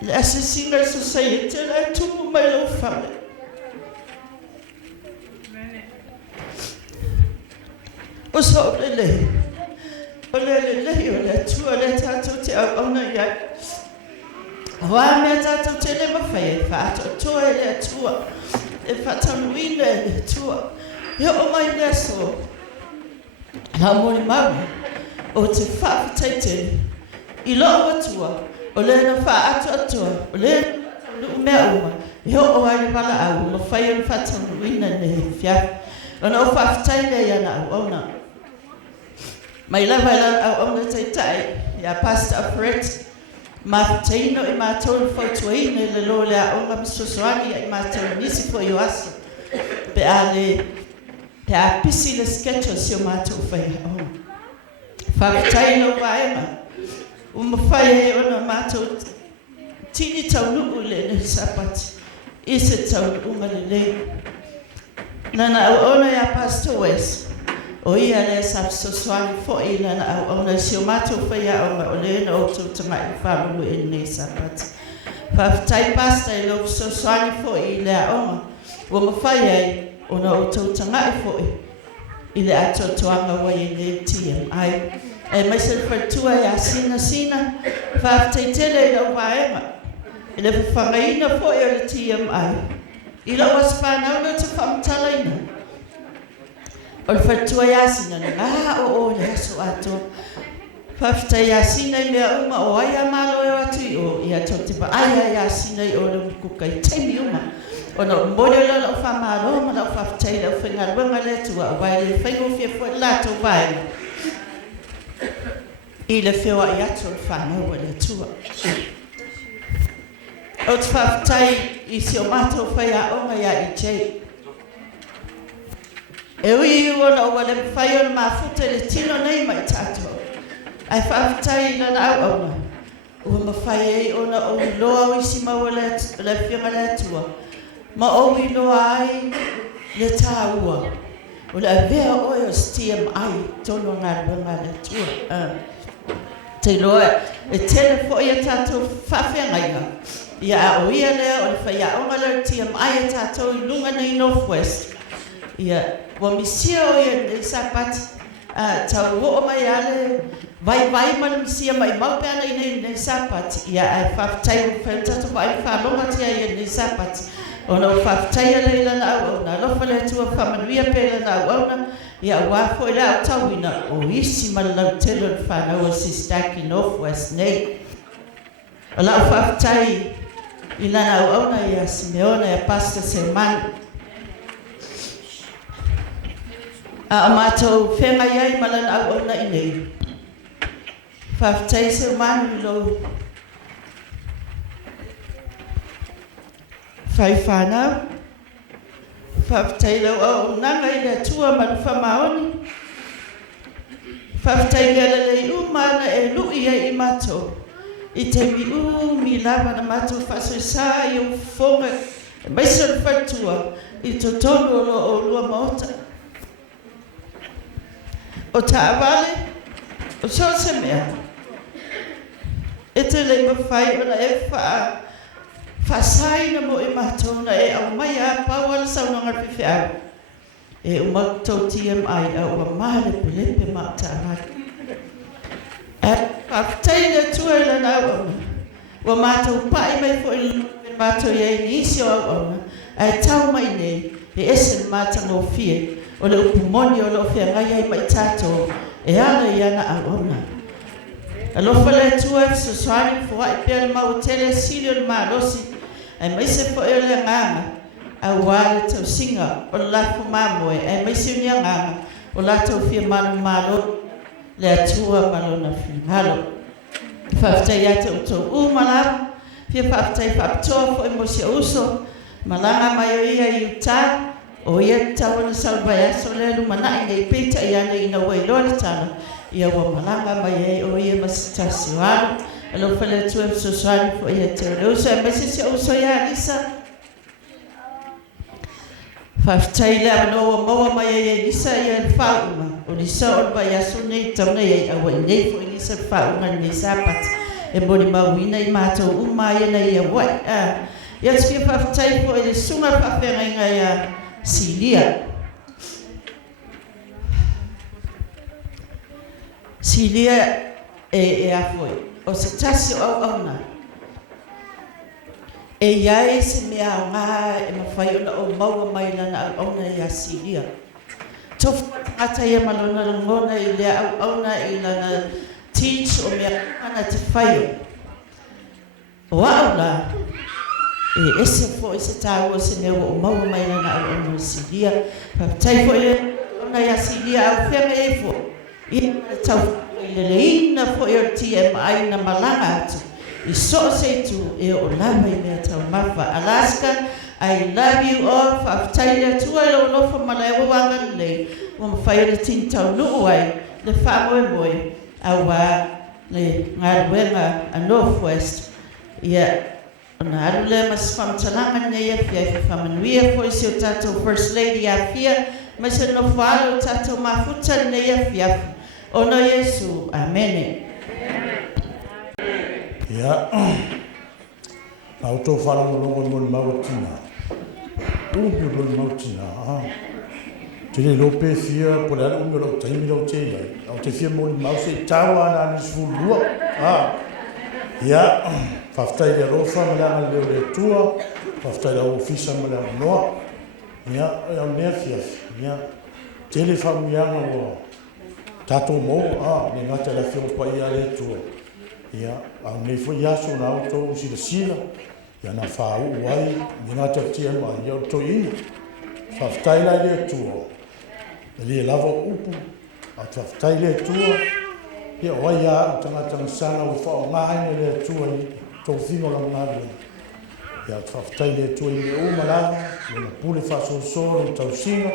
le ase singa society la tumu mai lau whale. O so lele. O le tua le tātou te au ona iai. Hoa mea tātou te le mawhai e whātou toa e le tua. E whatanuina e le tua. Ia o mai le aso. Nā mori maui. O te whawhataitene. I loa watua. O le na whaato atua. O le nuu mea uma. Ia o ai le wala au. No whai o whatanuina ne he whia. O na o whawhataile ia na au ona. Mai lava au ona taitai, ia Pastor Afereti, mātaino I mātou Faauuiga le lo le aonga misosoani I mātou nisi po I aso. Pe a pisi le sketches si o mātou whai aonga. Whakataino waema, umawhai e ona mātou tini tau nuu le ne Sabbath, Iese tau unga le le. Nana au ona ia Pastor Wes. O ia le sa sosoani fo I lana au ona si o mātou whai aonga o le na o tau tanga I whāmulu e nei Sabbath. Whawhtai pasta I lo sosoani fo I le aonga. Wa mawhai ai o na o tau tanga I fo I le ato toanga wai e nei TMI. E mai se whaitua ia Sina. Whawhtai tele I lau waema. I le whangaina fo I o le TMI. I lau waspana o le te whamtalaina. O le whaitua ia Sina na o le aso ato. Whawhtai ia Sina I lea uma o aia malo e atu I o ia tau te pa aia ia Sina I o le mukuka I teimi uma. O na mole la lau whamaro ma lau whawhtai lau whingaruanga le tua o vai le whaingofia fo I lato vai. I le whiwa I atu le whanau le tua. O te whawhtai I si o mātou whai a onga ia I jei. E ui ona o wale whai o na mafuta le tino nei mai tātou. Ai whawhtai na au ona. ua mawhai ei ona o loa o isi maua le whianga le atua. Ma o loa ai le tāua. O le avea oi o TMI tono ngā runga le atua. Te loa e tele fo ia tātou whawhianga inga. Ia a o ia lea o le whaia onga le TMI e tātou I lunga nei Northwest. Ia wa misia o ia le Sabbath. Tau o mai ale vai ma le misia mai mau peana I nei Sabbath. Ia a whawhitai o tātou vai whalonga tia ia nei Sabbath. Ona o whawhitai a leila na au na lofa le atua whamanuia pēla na au Ia wafo I la tauina o isi malau telo le whanau o SISDAC I Northwest nei. O la whawhitai I lana au na ia Simeona ia Pastor Semani. A mātou whenga iai malana au na I nei. Whawhitai Semani lo whai whanau. Whawhitai lau au nanga I le atua manu whamaoni. Whawhitai ngā lelei umana e lui ai I mātou. I te mi lava na mātou whasoi sā I o whonga. E maisa na whaitua I to tonu o lua maota. O ta avale, o so se mea. E te lei mawhai ona e whasai na mo I mātou na e au mai a pau ala sauna ngar piwhi au. E o mātou TMI a ua mahale pelepe mātou arai. E whawhitai le tua I lana au au. Ua mātou pai mai fo I mātou iei ni isi o au au. E tau mai nei, e ese na mātou o fie. O le upumoni o le ofia ngai ai mai tātou. E ala I ana au au na. Alofa le tua e sosoani fo ai pia le mau tele sili o le malosi. Ai mai se po e le nganga. A wale tau singa o le lafo mamoe. Ai mai se unia nganga. O la tau fia manu malo. Le atua malona finghalo. Whawhitai ate o tau umalawa. Fia whawhitai whaptoa fo e mosi uso. Malanga mai o ia I uta. O ia tau na salvai aso le lumana I nei pita I ane ina wailoa le tana. Ia wa malanga mai e o ia masitasi wano. Alo whale tu e sosoani fo ia te ole uso e masisi uso ia Lisa. Whawhitai le amano o maua mai e Lisa ia le Faauuiga. O Lisa o bai aso nei tauna ia awa I nei fo Lisa le Faauuiga nei Sabbath. E moni mawina I mātou uma ia na ia wai. Ia te fia whawhitai fo i le sunga whawhenga inga ia Silia. Silia e afoi. O se tasi o au na. E iai se mea o ngā e mawhai ona o maua mai lana au na ia Silia. Tofu ata ia malona ngona I lea au na I lana teach o mea ana te whai. O au na. E ese fo ese tāua se neo o maua mai lana au na Silia. Tai fo e ona ia Silia au whenga e fo. I tau I le ina fo e o TMI na malanga atu. I so se tu e o lava I mea tau mafa. Alaska, I love you all. Whawhitai lea tua e lo lofa mana e wawanga nei. Wa mawhai le tin tau nuu ai. Le whamoe moe. A wā le ngā ruenga a Northwest. Ia, ona aru le mas whamtalanga nei e fia I whamanuia fo I se o tātou First Lady a fia. Mai se no whaaro o tātou mafuta nei e fia. Ono Yesu, amene. Ia, au tō wharango mo mautina. Umi o mautina, te le lope fia, po le ala umi o taimi lau te iai. Au te fia mo mause I tawa ana ni sfulua. Ia, whaftai le rofa, malanga leo le tua, whaftai le ofisa malanga noa. Ia, au nea fia, ia, tele whamuianga o tatou mo, ne ngata la fia pa ia le tua. Ia, au nei fo iaso na auto sila. Ia na whau wai, ne ngata tia ma, ia o to ina. Whaftai la le tua. Le lava upu, a whaftai le tua. Ia wai a o tangata sana o whao ngaine le tua I tau fino la mnabia. Ia whaftai le tua I le umalanga, le na pule whaso soro I tau Sina.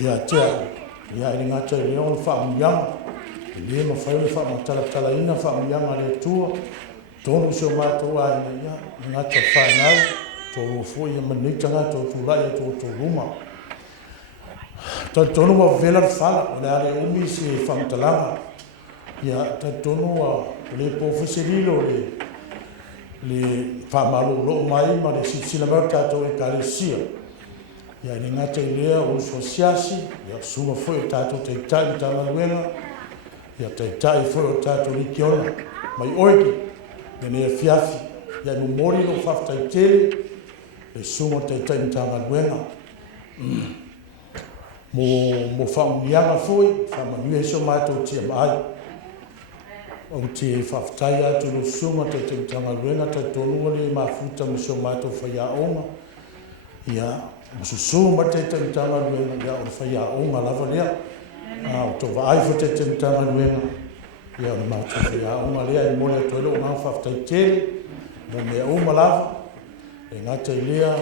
Ia tea, ia I ngata I leon wha miyama. Le ma whaiwe wha matala ina wha miyama le tua. tonu so mātou ai ia, ngata whainau, tō fo ia manitanga, tō tūrai, tō ruma. Tonu wa vela whala, o le are umi se whamtalanga. Ia, tonu wa le pōwhiserilo le whamalo lo mai ma le sisila mau tātou e kāresia. Ia, ni ngata I lea o sosiasi, ia, sunga fo tātou te tai tāma luenga, ia, te tai fo tātou ni kiona, mai oiki, ne fiafi, ia, no mori no whaftai tele, le sunga te tai tāma luenga. Mo whaungianga foi, whamanue so mātou TMI. O te whaftai atu no sunga te te tanga ruenga, te tonua le mafuta mo so mātou whaiaonga. Ia, mo so sunga te te tanga ruenga, ia o whaiaonga lava lea. O to vaifo te te tanga ruenga, ia o mātou whaiaonga lea, I mole atoelo o ngā whaftai tele, mo mea oma lava, e ngata I lea,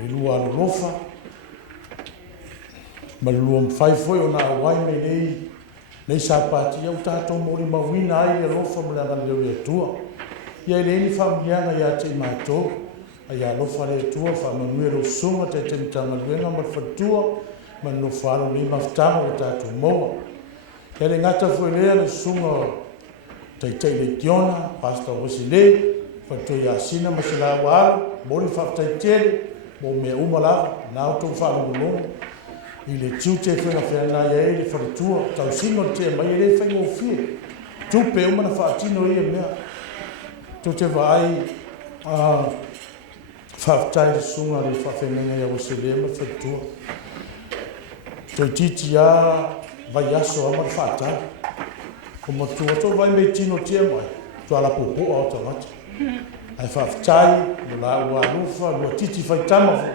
me lua alofa, ma lua mwhaifoi o nā wai me nei sapati au tātou mori mawina ai e lofa mo le ngana leo le tua. Ia le ni whamunianga ia te mātou, a ia lofa le tua, whamanue ro sunga te te mitanga luenga ma whatua, ma no whalo ni maftanga o tātou moa. Ia le ngata fuelea le sunga te le kiona, pasta Uesele, whatua ia Sina ma se la walo, mori whaftai tele, mo mea umalawa, nao tō whalo mulonga. I le tūte whenga whenga ia e le wharatua, tau sino te mai le whenga o whie. Tūpe umana whaatino ia mea. Tūte vai whaftai le sunga le whawhenga ia Uesele ma wharatua. Toi titi a vai aso ama le whaatai. Ko matua tō vai me tino TMI, tō ala popo o tawata. Ai whaftai, mo la ua lufa, lua titi whaitama fo.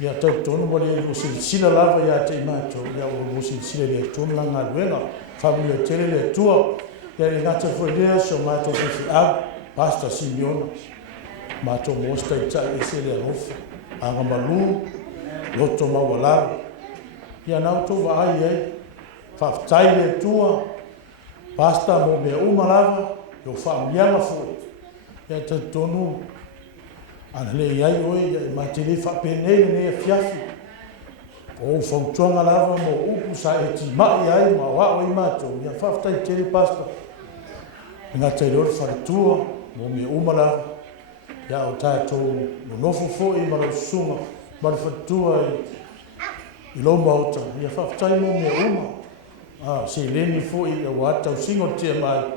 Ia tau tonu mo le sila lava ia te mātou, ia o sila le tonu la ngā luenga, whamu le tele le tua, ia le ngata whaidea so mātou whiwhi au, pasta Simeona, mātou mosta I tai Iese le alofa, anga malu, loto mawalaru. Ia nau tō waai ei, whaftai le tua, pasta mo mea umalava, yo whaamianga fwoi. Ia tau tonu, ana le iai oe, ma te le whapenei ne e fiafi. O whautuanga lava mo upu sa e ti mai ai, ma wao I mātou. Ia whaftai te le pasta. Ngā te reo wharatua, mo me umalava. Ia o tātou no nofo fōi ma rau sunga, ma le wharatua I lo maota. Ia whaftai mo me uma. Se leni fōi e wātau singo te mai.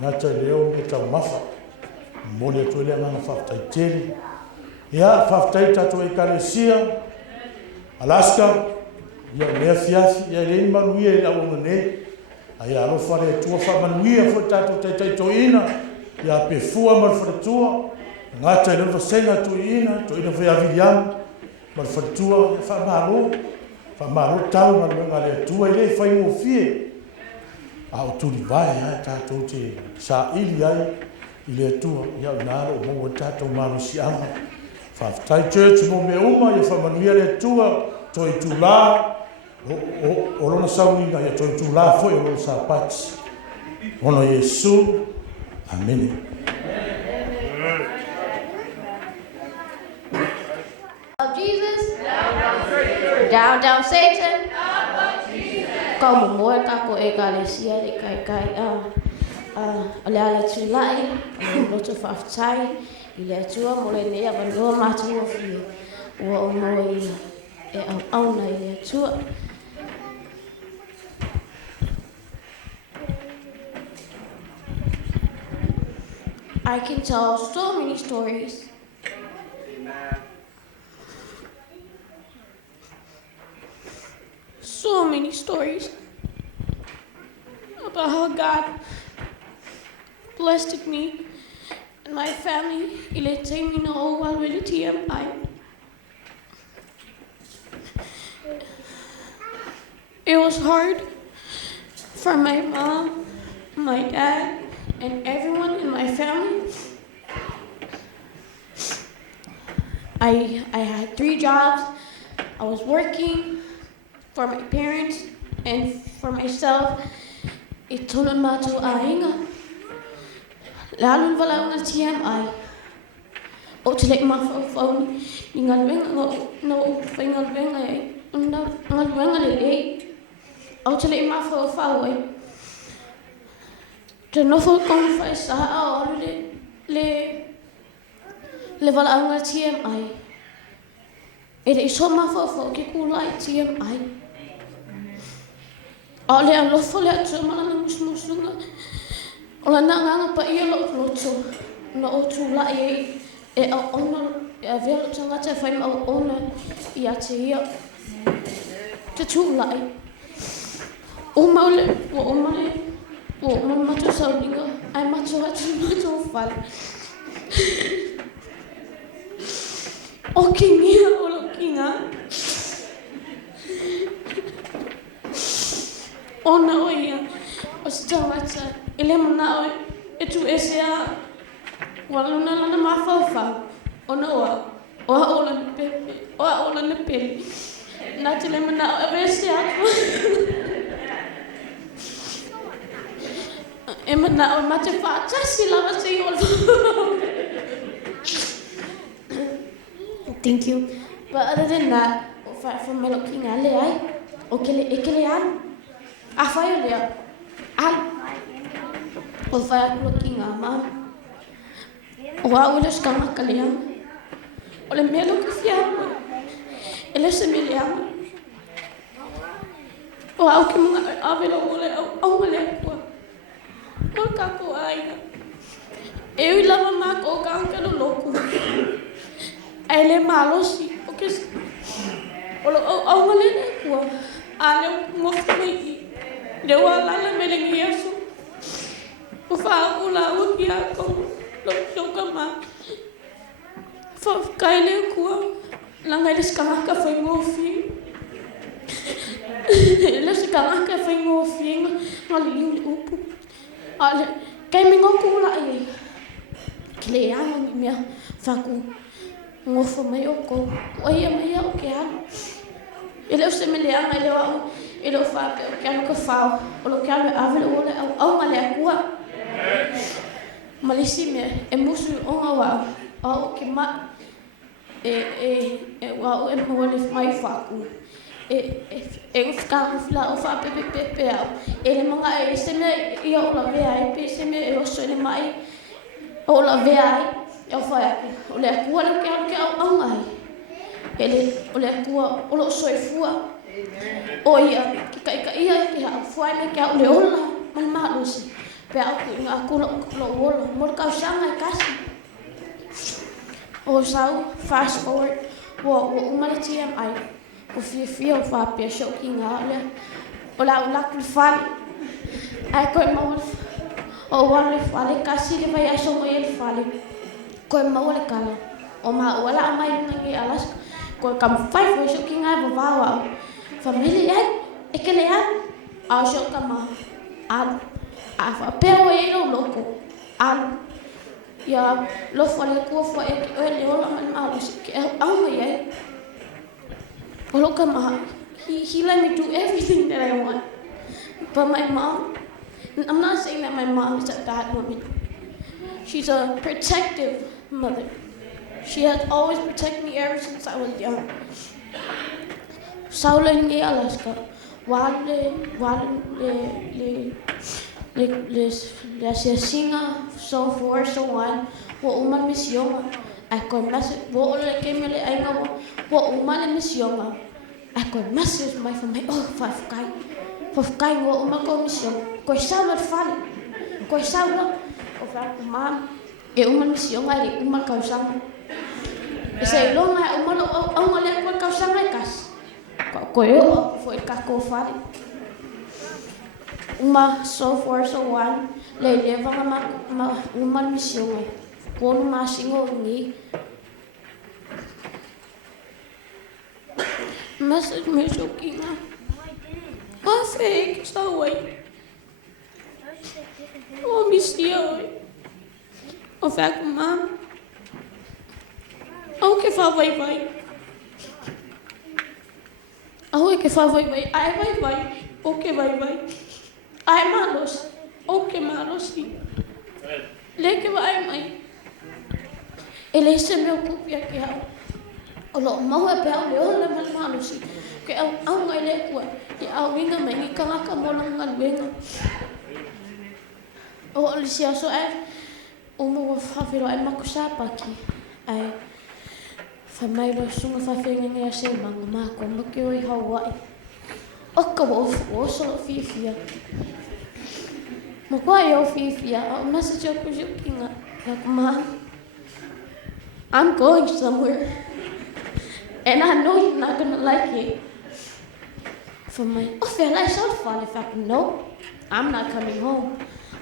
Ngā te reo me tau mafa. Mo le tuele ngana whaftai tele. Ia whaftai tātou e kāresia, Alaska, ia lea fiafi, ia lei manuia I au ne, a ia alofa le tua whamanuia fo tātou teitai toina, ia Pefua ma le wharatua, ngata I lewa senga toina whai aviliana, ma le wharatua, ia whamaro tau ma le le tua I le whai ngofie, a o turi vai, tātou te sa ili ai, I le tua, ia unaro o mo tātou marusi anga, Whaftai church mo me uma ia whamanuia le tua toi tūlā o rona sauninga ia toi tūlā foi o rona sapati. Ono Iesu. Amen. Of Jesus. Down, down Satan. Kau mo moe kako e kāresia le kai o le ala tūlai, o loto whaftai, I le atua mo le nea wanoa mātou o whie. Ua o moe e au auna I le atua. I can tell so many stories. So many stories about how God blessed me and my family. Ele tem me no already TMI. It was hard for my mom, my dad, and everyone in my family. I had 3 jobs. I was working for my parents and for myself. Itono mato ainga. Lalu wala nga TMI. O tele ma Faauuiga ingal venga no venga venga ngal venga le. O tele ma Faauuiga. Te no fo kon fa sa o le wala nga TMI. Ele iso ma Fofogo ki kula i TMI. O le alofo le atu mana musmusunga. O la nanga pa ia lo loto na o tula e a ona e velo tanga te fai ma ona ia te ia te tula i. O maule o male o mamato saulinga ai mato atu mato fale. O kingia o lo kinga. Ona o ia o se tangata ele mana o e tu ese a waluna lana mafaufa ona o ola ne pepe o ola ne pele na te le mana o ese a e mana o mate fa tasi lava se o Thank you. But other than that, from my looking at it, okay, I fire there. O fire looking at mom. O I will just come a caliam. O le melo que fiamo. Ele se me llama. O ao que a ver o mulher. O caco Aiga. Eu e lava maco o canca do louco. Ele malo si, porque o mulher kua, ale mofo mai, deu ala la melengi Ieso, o Faauuiga la o kia ko lo kama, fa kaile kua, la ngai skama ka foi ngofi, le skama ka foi ngofi, ngali upu, ale kai me ngoku la ai, kile anga mi faku. Ngofo mai o ko o ia mai o ke ana ele o se me le anga ele o fa ke ana ko fa o lo ke ana ave o le au male akua malisi me e musu o wa o ke ma wa o mo le mai fa ku e ska fla o fa pepe ele manga e se me ia o la vea e pe se me o so le mai o la vea eu fai o le akua le ke au mai ele o le akua o lo soifua o ia ka ia ke ha fai me ke o le ola mal malusi pe aku lo ola mo ka sanga kasi o sau fast forward wo uma le TMI o fio fa pe shocking ale o la ku fai ai ko mo o wale fale kasi le vai aso mo ele fale ko mau le kala o ma wala mai ngi alas ko kam fai fo so kinga va familia e que le a so kama a fa pero e lo loco al ya lo fale ko fo e le ola mal ke au mai o lo kama he let me do everything that I want but my mom, I'm not saying that my mom is a bad woman. She's a protective mother. She has always protected me ever since I was young. Saula ni Alaska. Le Sina, so forth, so on. Wo uma misión. Ako mas wo le kemele Aiga wo uma le misión. Ako mas my family oh fafkai wo uma ko misión. Ko saula fale. Ko saula o fa uma e uma misión ai uma causang. Ese longa uma le ko causang ai kas. Ko eu foi kako fale. Uma so for so one le leva uma misión ai. Kono masingo ni. Message me joking. Afereti está away. Oh, missio. O fac mam. O que fa vai. O que fa vai. Ai vai. O que vai. Ai malos. O que malos sim. Le ke vai mai. Ele se meu kupia ke au. O lo mau e pe au le o le malusi. Ke au ngai le kua. Ke au winga mai ni kangaka mola ngal wenga. O le sia so o mo whawhiro ai makusapaki. Ai whamai lo sunga whawhenga ngea se manga mako maki oi Hawaii. Oka wo so fifia. Mo kwai o fifia. O message o kujukinga. Like, Mom, I'm going somewhere. And I know you're not gonna like it. For my, feel like so fun. If I no, I'm not coming home.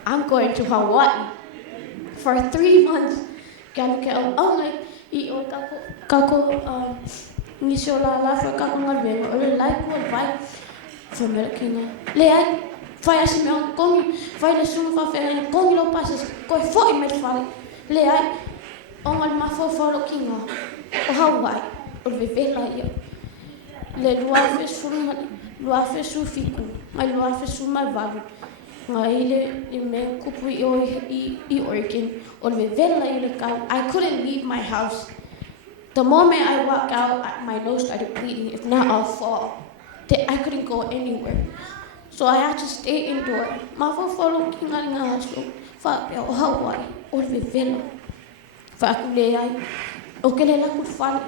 I'm going to Hawaii for 3 months. Kaya like, I kako nisyo la for kako ngalben. O le like ko vai for me kinga. Le ai fai asi me kongi, fai le sunga fa fe kongi lo passes ko foi me fai. Le ai ongal mafo folo kinga. O Hawaii. O vivela ia. Le lua fe su fiku. Ai lua fe su mai valu. Ngai le me kupu I Oregon. O vivela ia ka. I couldn't leave my house. The moment I walk out, my nose started bleeding. If not, I'll fall. I couldn't go anywhere. So I had to stay indoor. Mafo folo kinga nga haso. Fa o Hawaii. O vivela. Fa kule ai. O kele la ku fali.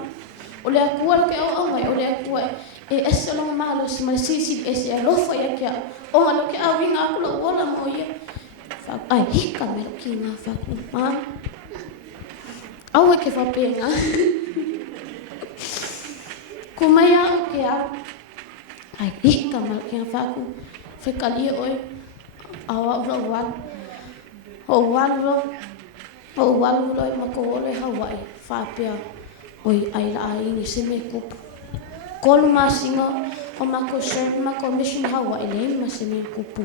O le akua ke au ngai o le akua ese lo malo si mal sisi ese lo foi aqui o malo ke au vinga aku lo ola mo ia fa ai hika me ki na fa ku ma au ke fa penga kuma ia o ke ai hika me ki fa ku fe kali oi awa o walu lo ma ko le Hawaii fa pia oi ai la ai ni se me kupu. Kolu masinga o mako serve mako mission Hawaii le ma se me kupu.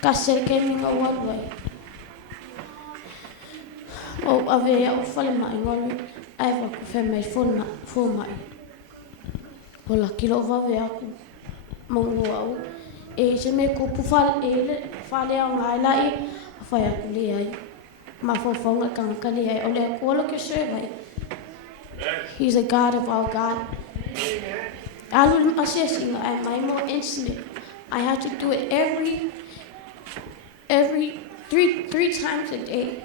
Ka ser ke minga walwai. O ave o fale mai ngolu ai va ku fe mai fo mai. O la kilo va ve aku mongo au. E se me kupu fale au ngai lai fa ya ku le ai. Ma fo fonga kan ka le ai o le ko ke serve. He's a God of all God. I'm assessing my more incident. I have to do it every three times a day.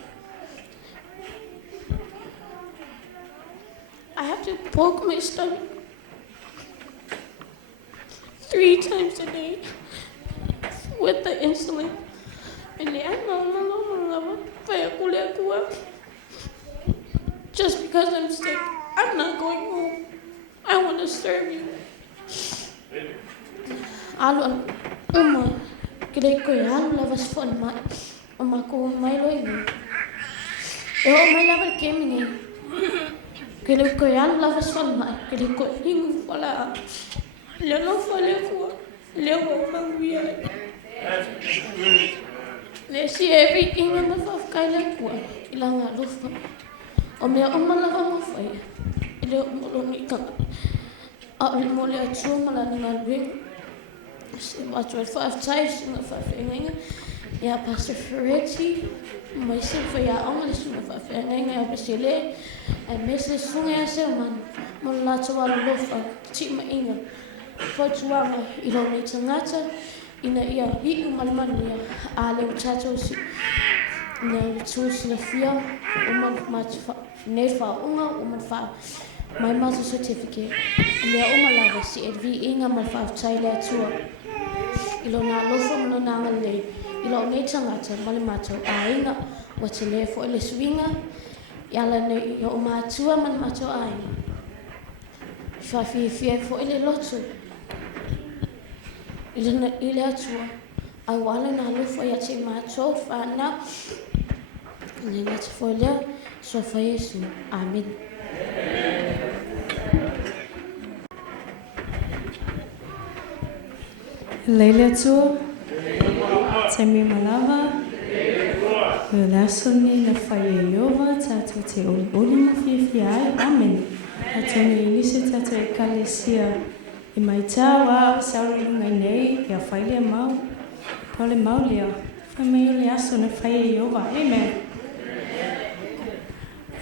I have to poke my stomach 3 times a day with the insulin. And just because I'm sick, I'm not going home. I want to serve you. Alu kira ko alu lavas fon mai. Oma ko mai loi ni. O mai lava ke mini. Kira ko alu lavas fon mai. Kira ko hingu fala. Le no Faletua. Le ho manguia. Le si everything on the faf kaila ko. Ilanga lufa. O me o malava mo fai. Ile mo ni ka. A mo le atu mala ni ngalwing. Se ma 5 times na fa fenga. Ya Pastor Afereti. Mai se fa ya onga le fa fenga ya besele. E mese sunga se man. Mo la twa lofa ti ma inga. Fa tuanga ilo ni tangata ina ia hi malmania ale uchacho si na tsusi na fia uma nefa uma fa my mother's certificate le uma lava si edvi inga malfa taile atua ilo na lofa no na ngale ilo ne tangata malmato ainga watele fo le swinga yala ne yo uma atua malmato ainga fa fi fo ile lotu ile atua awala na lofa ya te mato fa na Nena te folha, só foi isso. Amém. Leila tua, te mi malava, lasoni na faia iova, tato te oli na fiai. Amém. Atoni inise tato e kalesia e mai tawa sauri ngai nei ya faile mau, pole mau lea. Family aso na faia iova. Amen.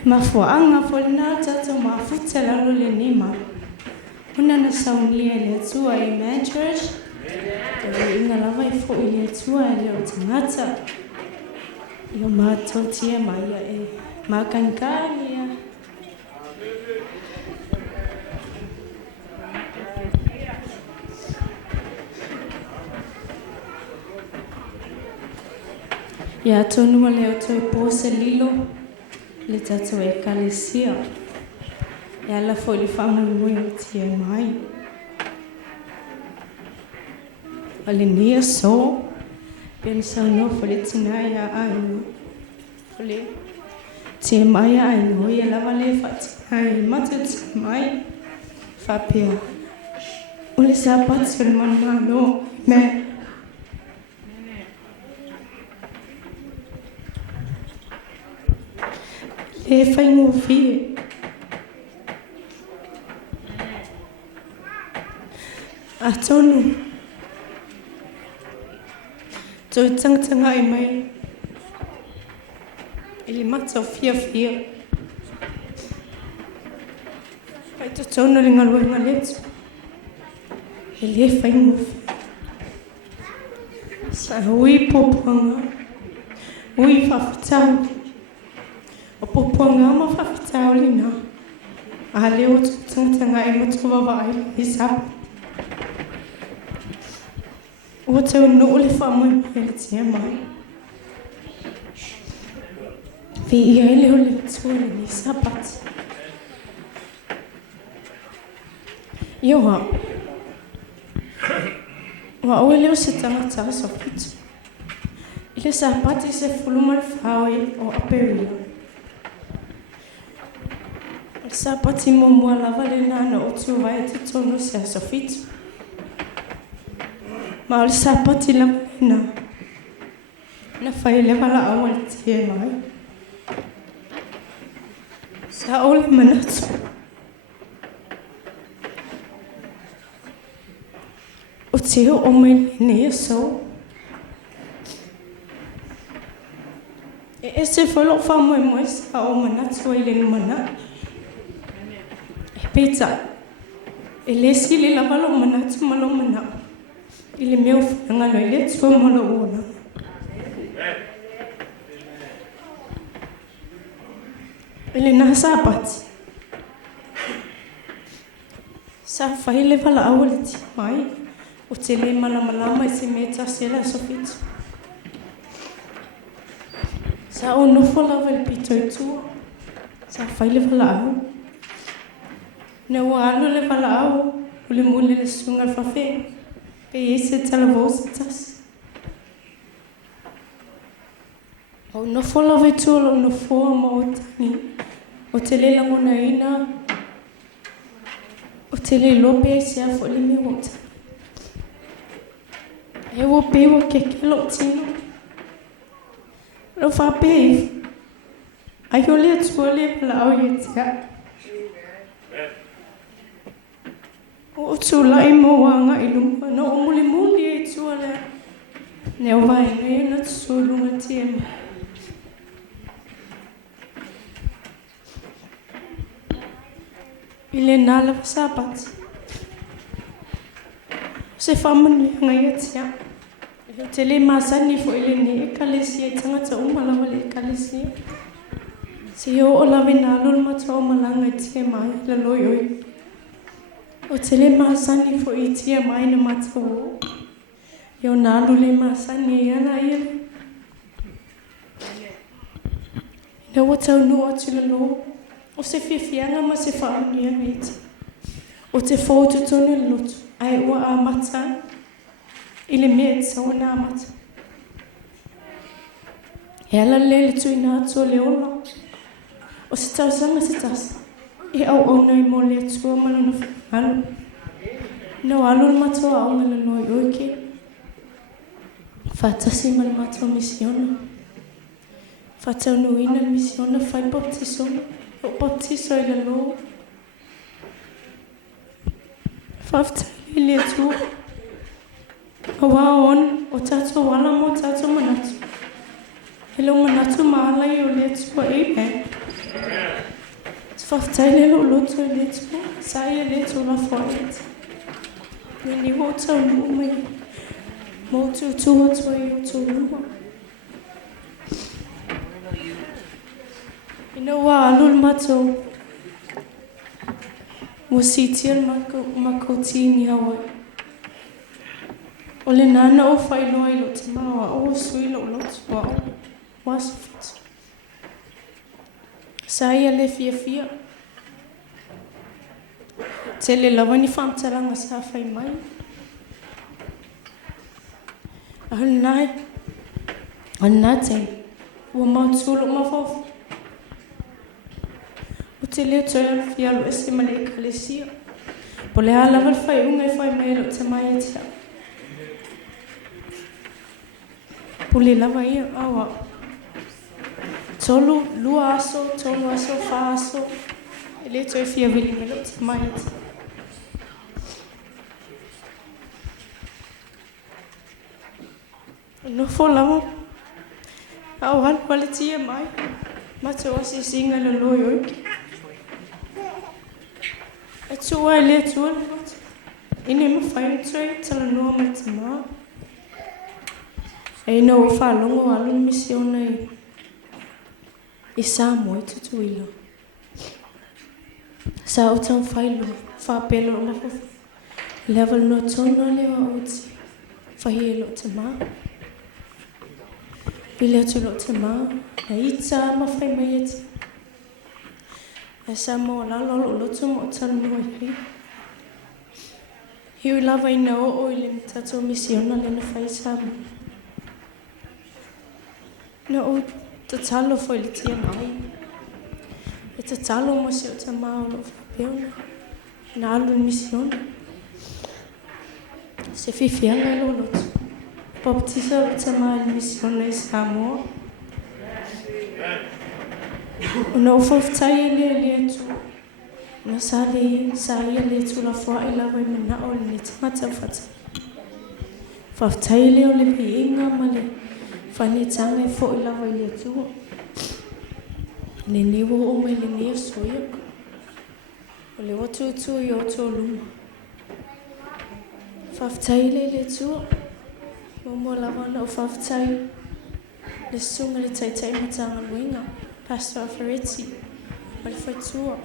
Mafuanga folina tato mafuta lalo le nima. Una na saunia le tua I Anchorage. Inga lava I Faauuiga le tua Leota ngata. Yo mato TMI e makankania. Ya tonu Leota e pose lilo. Le tato e kalesia. Ya la foi fama muito TMI. Alinia so. Pensando foi tinaya ai. Foi TMI ai no ia la vale fat. Ai mate TMI. Fapia. Ole sapat sur manmano me. Le fai movie. Atonu. Tôi tăng ai mai. Ele mata fia. Ai to tono le ngalo ngalet. Ele fai movie. Sa hui popanga. Hui fafutau. O popanga ma fafutau lina. Ale o tanga ai motova vai isap. O teu no le famo ele TMI. Vi ele o le tsole ni Sabbath. Yoha. Wa ole o se tanga tsa so fit. Ele Sabbath se fuluma fawe o Afereti. Sabbath mo mo la vale na o tu vai te tono se so fit. Ma o Sabbath la na fai le vala awal TMI. Sa ole manatsu. O teo o mai ne so. Ese folo fa mo sa o manatsu ile mana. Pizza. Ele si le la vala manatsu malo mana. Ele meu ngalo ile tso malo ona. Ele na Sabbath. Sa faile vala awaliti mai. O tele malama se meta sela sofit. Sa ono fola vel pito tu. Sa faile vala awu. Ne walo le vala awu. Ule mule le sunga fafe. Iese tala vositas. O no fola vetolo no forma o tani. O tele langona ina. O tele lope se a foli me wota. E wo pe wo kekelo tino. Lo fa pe. Aiole tuole la oyetia. O tula I mo wanga ilumpa no muli e tuale. Ne vai ne na tsulu matiem. Ile nala Sabbath. Se famani ngayetia. Tele masani fo ile ne kalesia tanga umala wale kalesia. Se yo ola vena lol matso malanga TMI la loyoi. O tele masani fo TMI na matso. Yo nalu le masani yana ile. Na wata no atulelo. O se fifianga ma se faamia meti. O te foto tonu lotu. Ai wa amata. Ile met sa wana amata. Ela lele tu ina to leola. O se tausanga se tasa. E au na I mo le tu mana no alu. No alu mato au ngala no yoke. Fatasi mal mato misiona. Fatau no ina misiona fai baptiso. O baptiso ile lo. Fafta ile tu. Awaon o tato wala mo tato manatu. Hello manatu maala yo le tu amen. Whaftai lo loto e le tu, sai e le tu la whaet. Ni wota unu mai, mo tu tua tua i o tu luma. Ina wa alul mato, mo sitian mako tini Hawaii. O le nana o whailoa i lo te mawa, o sui lo loto wa o, wasafit. Sai le fia. Te le lawa ni whamtaranga sa whai mai. Ahal nai te, ua mautulu mafofu. O te leo toi al fialo ese male e kalesia. Po le ala wal whai unga i whai mai lo te mai e tia. Po le lawa ia awa. Tolu lua aso, wha aso. E le toi fia vili me lo te mai e tia. No fo lawa. Au han wale tia mai. Mato asi singa le loi oiki. E tua e le tua le wata. Ine ma whai tui tala noa mai te maa. E ina o whalongo alu misiona i Samoa i tutuila. Sa o tau whailo, whapelo o mafofu. Level no tono lewa uti. Whahi e lo te maa. Pile atu lo te maa. E ita ma whai mai eti. E Samoa lalo lo loto mo tala noa i hei. Hiu lava ina o i le mitato misiona le na whai Samoa. Na o te talo foi le TMI. E te talo mo se o te maa o lo whapeona. Na alu misiona. Se whiwhianga e lo loto. Baptisa o te maa le misiona i Samoa. O na o whawhtai e le atu. Na sa ia le atu la wha i lawa i mana o le tangata whata. Whawhtai le o le pi inga ma le whani tanga e fo i lawa i le atu. Le niwo o mai le nia soia. O le watu atu i o to luma. Whawhtai le atu. Momo lawa na o whawhtai. Le sunga le taitai matanga luinga. Pastor Afereti. O le whaitua.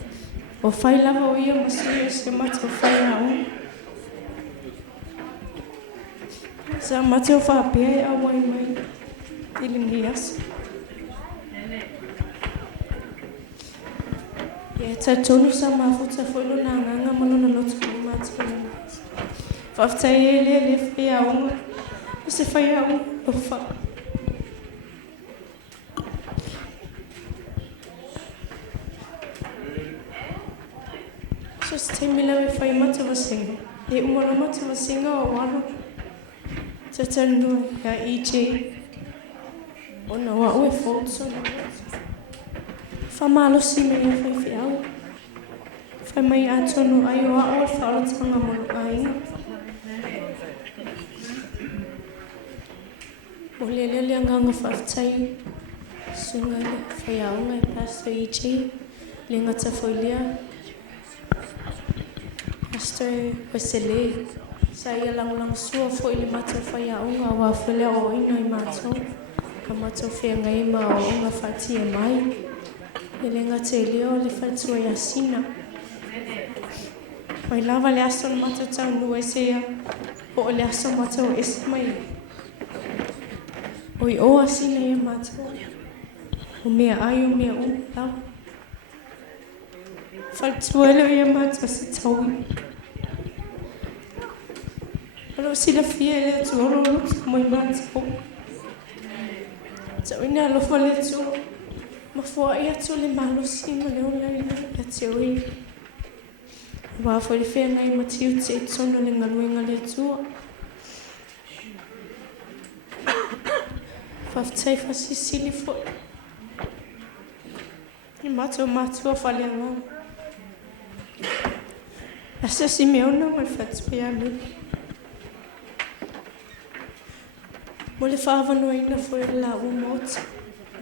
O whai lava o ia masuia se mata o whai au. Sa mata o whapea e awai mai. Ili ngias. Ia ta tonu sa mafuta whoilo na nganga malona lotu mai mata o ngias. Whaftai e le whai au. O se whai au o wha. So se teimila me whai mata wasinga. E umara mata wasinga o walo. Te tanua ia EJ. Ona wa ue fotso. Whamalo si me ia whai whiau. Whai mai atonu ai o a o whaolatanga mono ainga. O le anganga whaftai. Sunga le whai aunga e Pastor EJ. Le ngata whoilia. Pastor Uesele. Sa ia lang sua fo ili mata whai aunga wa whele o ino i mato. Ka mato whia ngai ma o unga whatia mai. Ele ngata e leo le whatua ia Sina. Mai lava le aso le mata tau nu esea. O le aso mata o ese mai. O i oa Sina ia mata. O mea ai o mea lau. Whatua leo ia mata se taui. Alo sila fia le tu olo mai mata. Tau ina alofa le tu. Mafua ia tu le malusi ma leo lai le te oi. Wafo le whea ngai matiu te tono le ngaluenga le tua. Whaftai whasisili fo. I matua whale anga. Asa si meona mai whatua ia me. Mo le whaavano ina fo e la umota.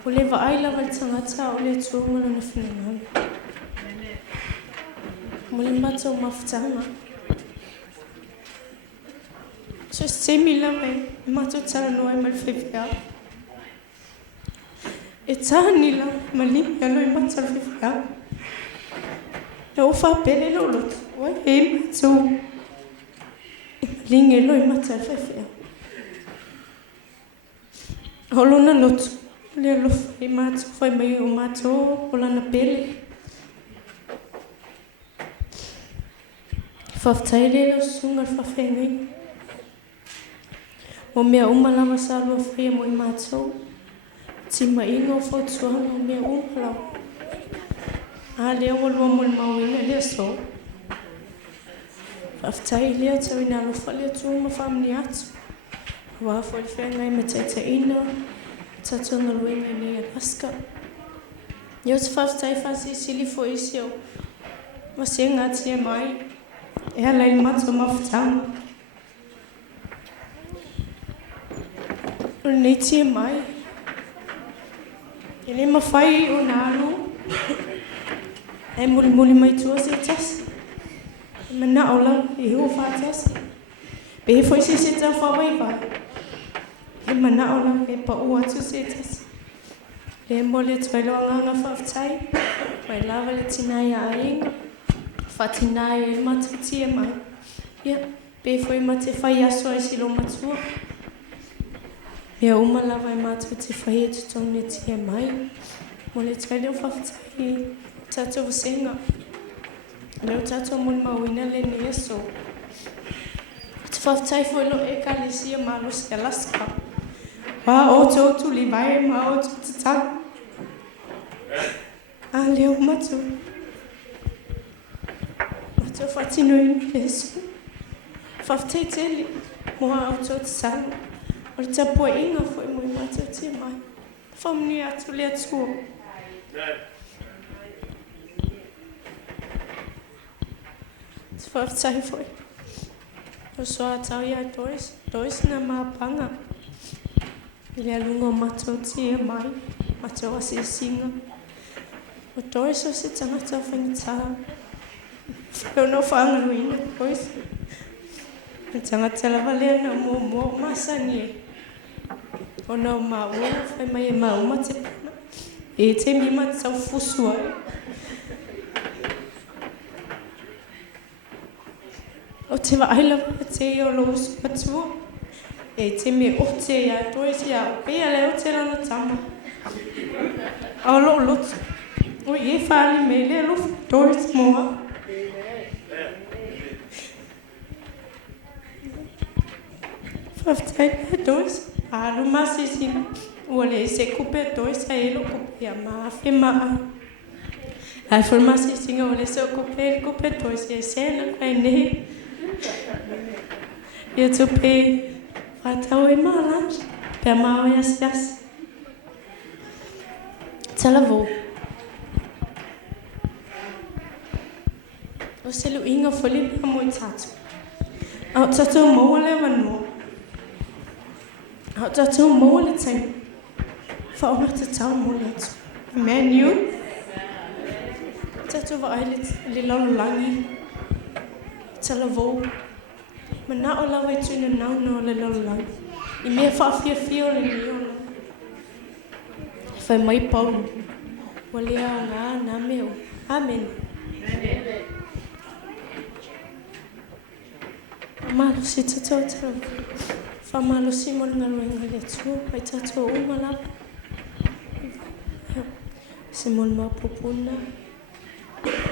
O le vaai lava le tangata o le tuama na whenangana. Mo le mata o mawhitanga. So semi lava e mata o tala noa e malwhewhia. E tāni la malimi alo e mata malwhewhia. E o whapele lo loto. Wai e mata o linge lo e mata malwhewhia. Holona loto. Le alofa e mata whai mai o mata o lana pele. Whaftai le lo sunga whawhengai. O mea umalawa sa lua whai mo i mata o. Tima inga o whautuanga o mea umalawa. A lea o lua mo le mawina lea so. Whaftai lea tau ina alofa lea tuama whamni atu. Wafo le whengai ma taita ina. Tatunga luenga ni Alaska. Yo te whaftai whasi sili fo isi o. Masenga TMI. E ala i mato mawhitanga. O nei TMI. E le mawhai o nālu. E muli mai tua se tasi. E mana ola e hua whātasi. Pe he fo isi se tau Faauuiga. E mana ola e pa ua tu se tasi. Le mole tuailoa nganga whaftai. Mai lava le tinai a Aiga. Whatinai e mata TMI. Ia, pe foi mate whai aso ai silo matua. Mea uma lava e mata te whai e tutong le TMI. Mole tuaileo whaftai tato wasenga. Leo tato muli mawina le ni Aioso. Te whaftai foi lo e kalesia malo se Alaska. Wa oto tu li vai ma oto te tang. A leo matu. Matu whatino i Iese. Whaftai teli. Moa oto te tang. O le tapua inga foi mo i matu te mai. Whamni atu le atua. Te whaftai foi. O soa tau ia Dorris. Dorris na maapanga. Ile alunga mato TMI, mato a se singa. O Dorris o se tangata whangitaa. Wheo no whangaruina, Dorris. O tangata lava lea na mo masani e. O nao maua, whai mai e mauma te pana. E te mima tau fusua e. O te waailava te i o lo usu patua. E te me o te ia Dorris ia o pea leo te rana tama. A lo loto. O ie whaali me lea lo Dorris moa. Whaftai lea Dorris. A luma se Sina. Ua le se kupe Dorris a elo kupe ia maafe maa. A forma se singa o le se kupe Dorris ia sena kai nehe. Ia tupe. Whatau e malange, pia mao e asiasi. Talavo. O se lu inga foli pia mo i tatu. Au tatu maua le wanua. Au tatu maua le taimi. Whaona te tau mo le atu. Menu. Tatu wa ai le lalulangi. Talavo. Mana o lawa i tuna nau no le lalulangi. I mea whaafia le ni ona. Whai mai Paulo. Wa lea o ngā nā meo. Amen. Amalo si tatou tau. Whamalo si mo ngā luenga le tua. Pai tatou umalawa. Se mo ma popuna.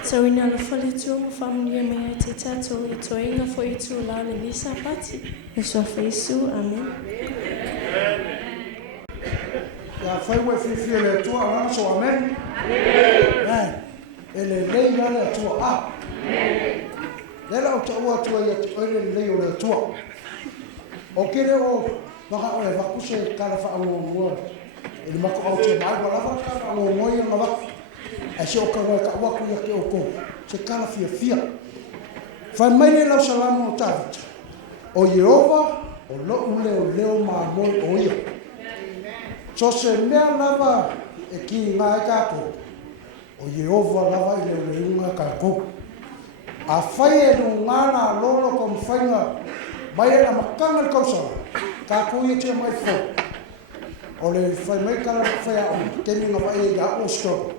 So ina la fale tu mo family me te tato I toinga fo I tu la le misa pati. E so feisu amen. Ya fai we fi le tu ala so amen. Amen. Ele le ya le tu a. Amen. Le la tu wa tu ya ele le yo le tu. O kere o baka o le vaku se kala fa o mo. Ele ma ko o te mai wala fa o mo ya ma va. E se o kawa ka waku ia ke o ko. Se kala fia. Whai mai le lau salama o tāwita. O Yehova, o leo ma mo o ia. So se mea lava e ki ngā e kātou. O Yehova lava i leo leunga kākou. A whai e no ngāna lolo ko mwhainga mai e na makanga le kausara. Kākou i tia mai fo. O le whai mai kala whai a o temi ngā whai e a o sto.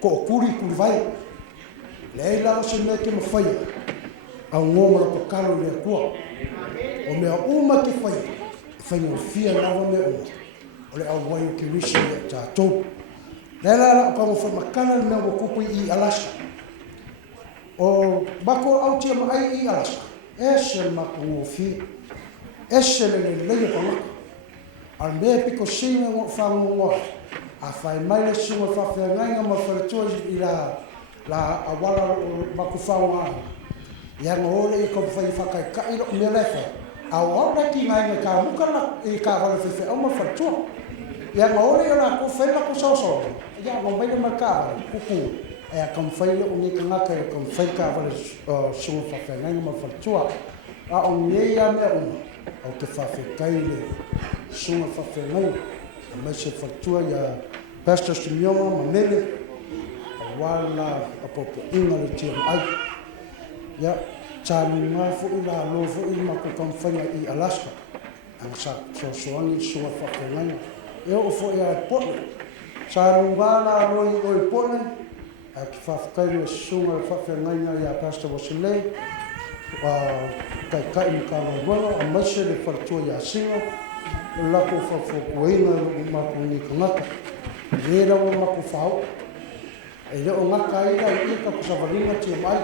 Ko o kuri vai. Le ei lava se mea ke mawhai. Au ngōmara ko karo i lea kua. O mea uma ke whai. Whai ngā fia lava mea uma. O le au wai o ke risi e tātou. Le la ka mo whai makana le mea wakupu i Alaska. O bako au tia mai i Alaska. Ese mako ngofi. Ese le leio pamaka. Al mea piko singa ngō whangu ngoa. A whai mai le singa whawhiangainga ma Faletua i la awala o mako whangu ngā. Ia ngā ole i ka whai whakai ka ilo mea lefa. Au au reki ngai ka mukana i ka wale whewhi au ma Faletua. Ia ngā ole i la ko whaila ko saoso. Ia ngā meile marka kuku. Ia ka mwhaile o ngi ka ngaka i ka mwhai ka wale sunga whawhiangainga ma Faletua. A o ngei a mea uma. Au te whawhikai le sunga whawhiangainga. A mai se Faletua ia Pastor Simionga ma mele. A wala a popo inga le TMI. Ia tānu ngā fu i la lo fu i mako kamwhainga i Alaska. Ang sa sosoangi sunga whawhiangainga. E o fu i a Portland. Tānu ngā la lo i oi Portland. A ki whawhikai le sunga whawhiangainga i a Pastor Uesele. Kai kai mi ka wala a maise le Faletua i a Sina. Lako Fofogo i mako ni ka ngaka. Rera o mako whao. E leo ngaka i la i ka kusawarina TMI.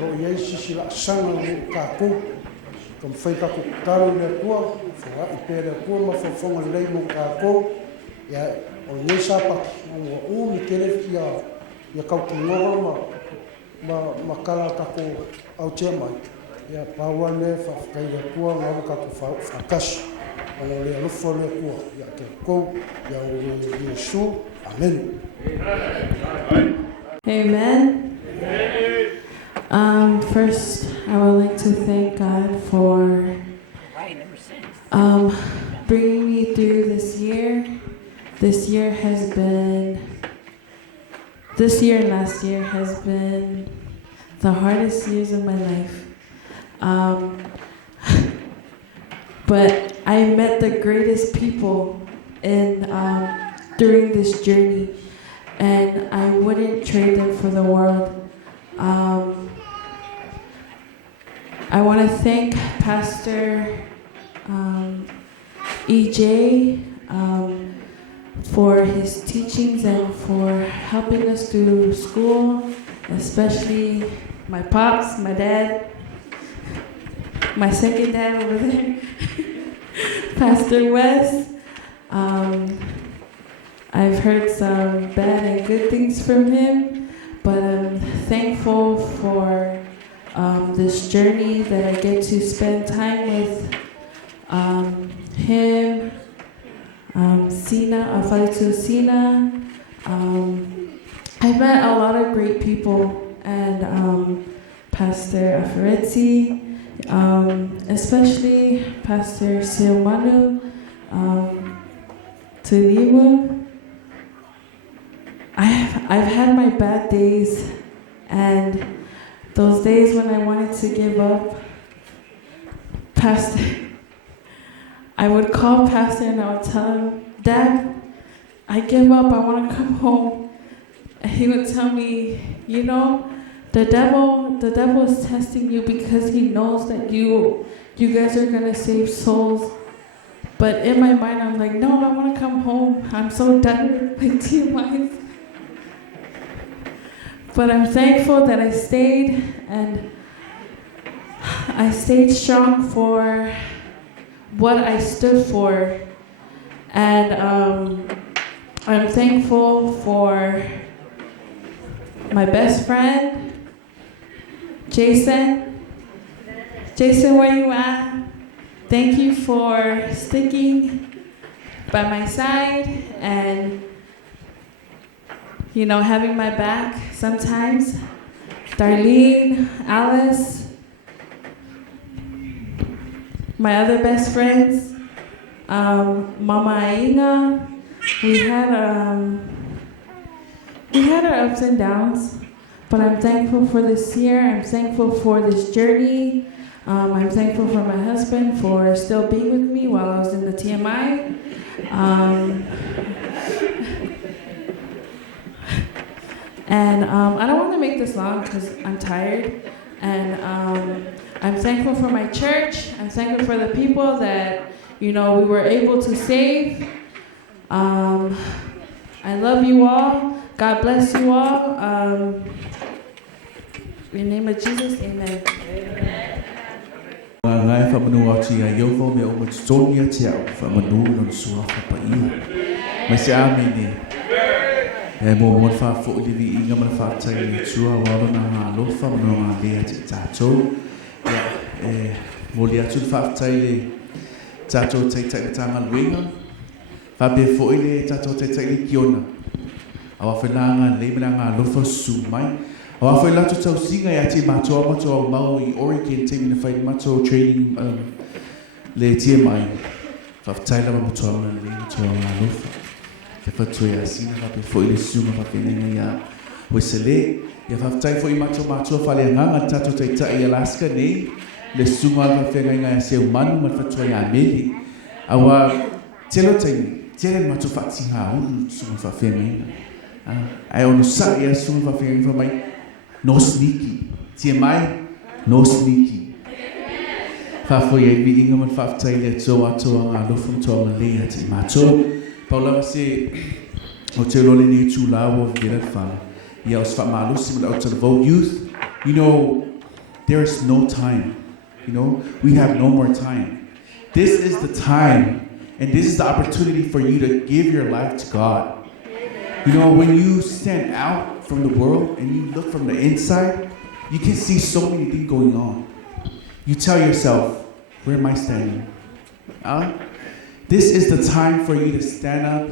Ro i sisi la sanga o kākou. Kam whai ka kukaro i lea kua. Whara i pērea kua ma Fofogo lei mo kākou. Ia o nei sāpaki. O umi kelefki ia kautingoa ma kala kako au TMI. Ia paua le whawhakai lea kua ngā kako whakasi. Ono le alufo le kua. Ia ke kou. Ia o Iesu. Amen. Amen. First, I would like to thank God for bringing me through this year. This year and last year has been the hardest years of my life. But I met the greatest people during this journey, and I wouldn't trade them for the world. I want to thank Pastor EJ for his teachings and for helping us through school, especially my pops, my dad, my second dad over there, Pastor Wes. I've heard some bad and good things from him, but I'm thankful for this journey that I get to spend time with him, Sina, Faletua Sina. I've met a lot of great people, and Pastor Afereti, especially Pastor Silmanu, Tuliwu. I've had my bad days, and those days when I wanted to give up, Pastor, I would call Pastor and I would tell him, Dad, I give up, I want to come home. And he would tell me, you know, the devil is testing you because he knows that you guys are going to save souls. But in my mind, I'm like, no, I want to come home. I'm so done with my TMIs. But I'm thankful that I stayed, and I stayed strong for what I stood for. And I'm thankful for my best friend, Jason. Jason, where you at? Thank you for sticking by my side and, you know, having my back sometimes. Darlene, Alice, my other best friends, Mama Aiga, we had our ups and downs, but I'm thankful for this year. I'm thankful for this journey. I'm thankful for my husband for still being with me while I was in the TMI. And I don't want to make this long because I'm tired. And I'm thankful for my church. I'm thankful for the people that, we were able to save. I love you all. God bless you all. In the name of Jesus, amen. Ngai whamanu ati a Iofo me o matutonia te au whamanu non sua whapaia. Mai se amene. E mo mo whafo livi inga mana whatai ni tua walo na ngā lofa mano ngā lea te tātou. Mo li atu whaftai le tātou teitai tanga luenga. Whape fo ile tātou teitai le kiona. Awa whenanga le mina ngā lofa su mai. Awa whai latu tau singa e ati matoa matoa mau I Oregon te mina whai matoa training le TMI. Whaftai lawa matoa mana le matoa ngā lofa. Ke whatoi a Sina whape fo ile sunga whape nenga ia Uesele. Ia whaftai fo I matoa whale nganga tātou teitai I Alaska nei. Le sunga whape ngai seu manu ma whatoi a mele. Awa telo taini, tele matoa whati ha unu sunga whape ngai. Ai ono sa ia sunga whape ngai whamai. No sneaky. TMI, no sneaky. Whafo ia mi inga man whaftai le toa atoa ngā lofum toa ma lea te mato. Paulo se o te lole ni tu lawa vira whala. Ia os whamalusi man out to the vote youth. There is no time. We have no more time. This is the time and this is the opportunity for you to give your life to God. When you stand out from the world and you look from the inside, you can see so many things going on. You tell yourself, where am I standing? This is the time for you to stand up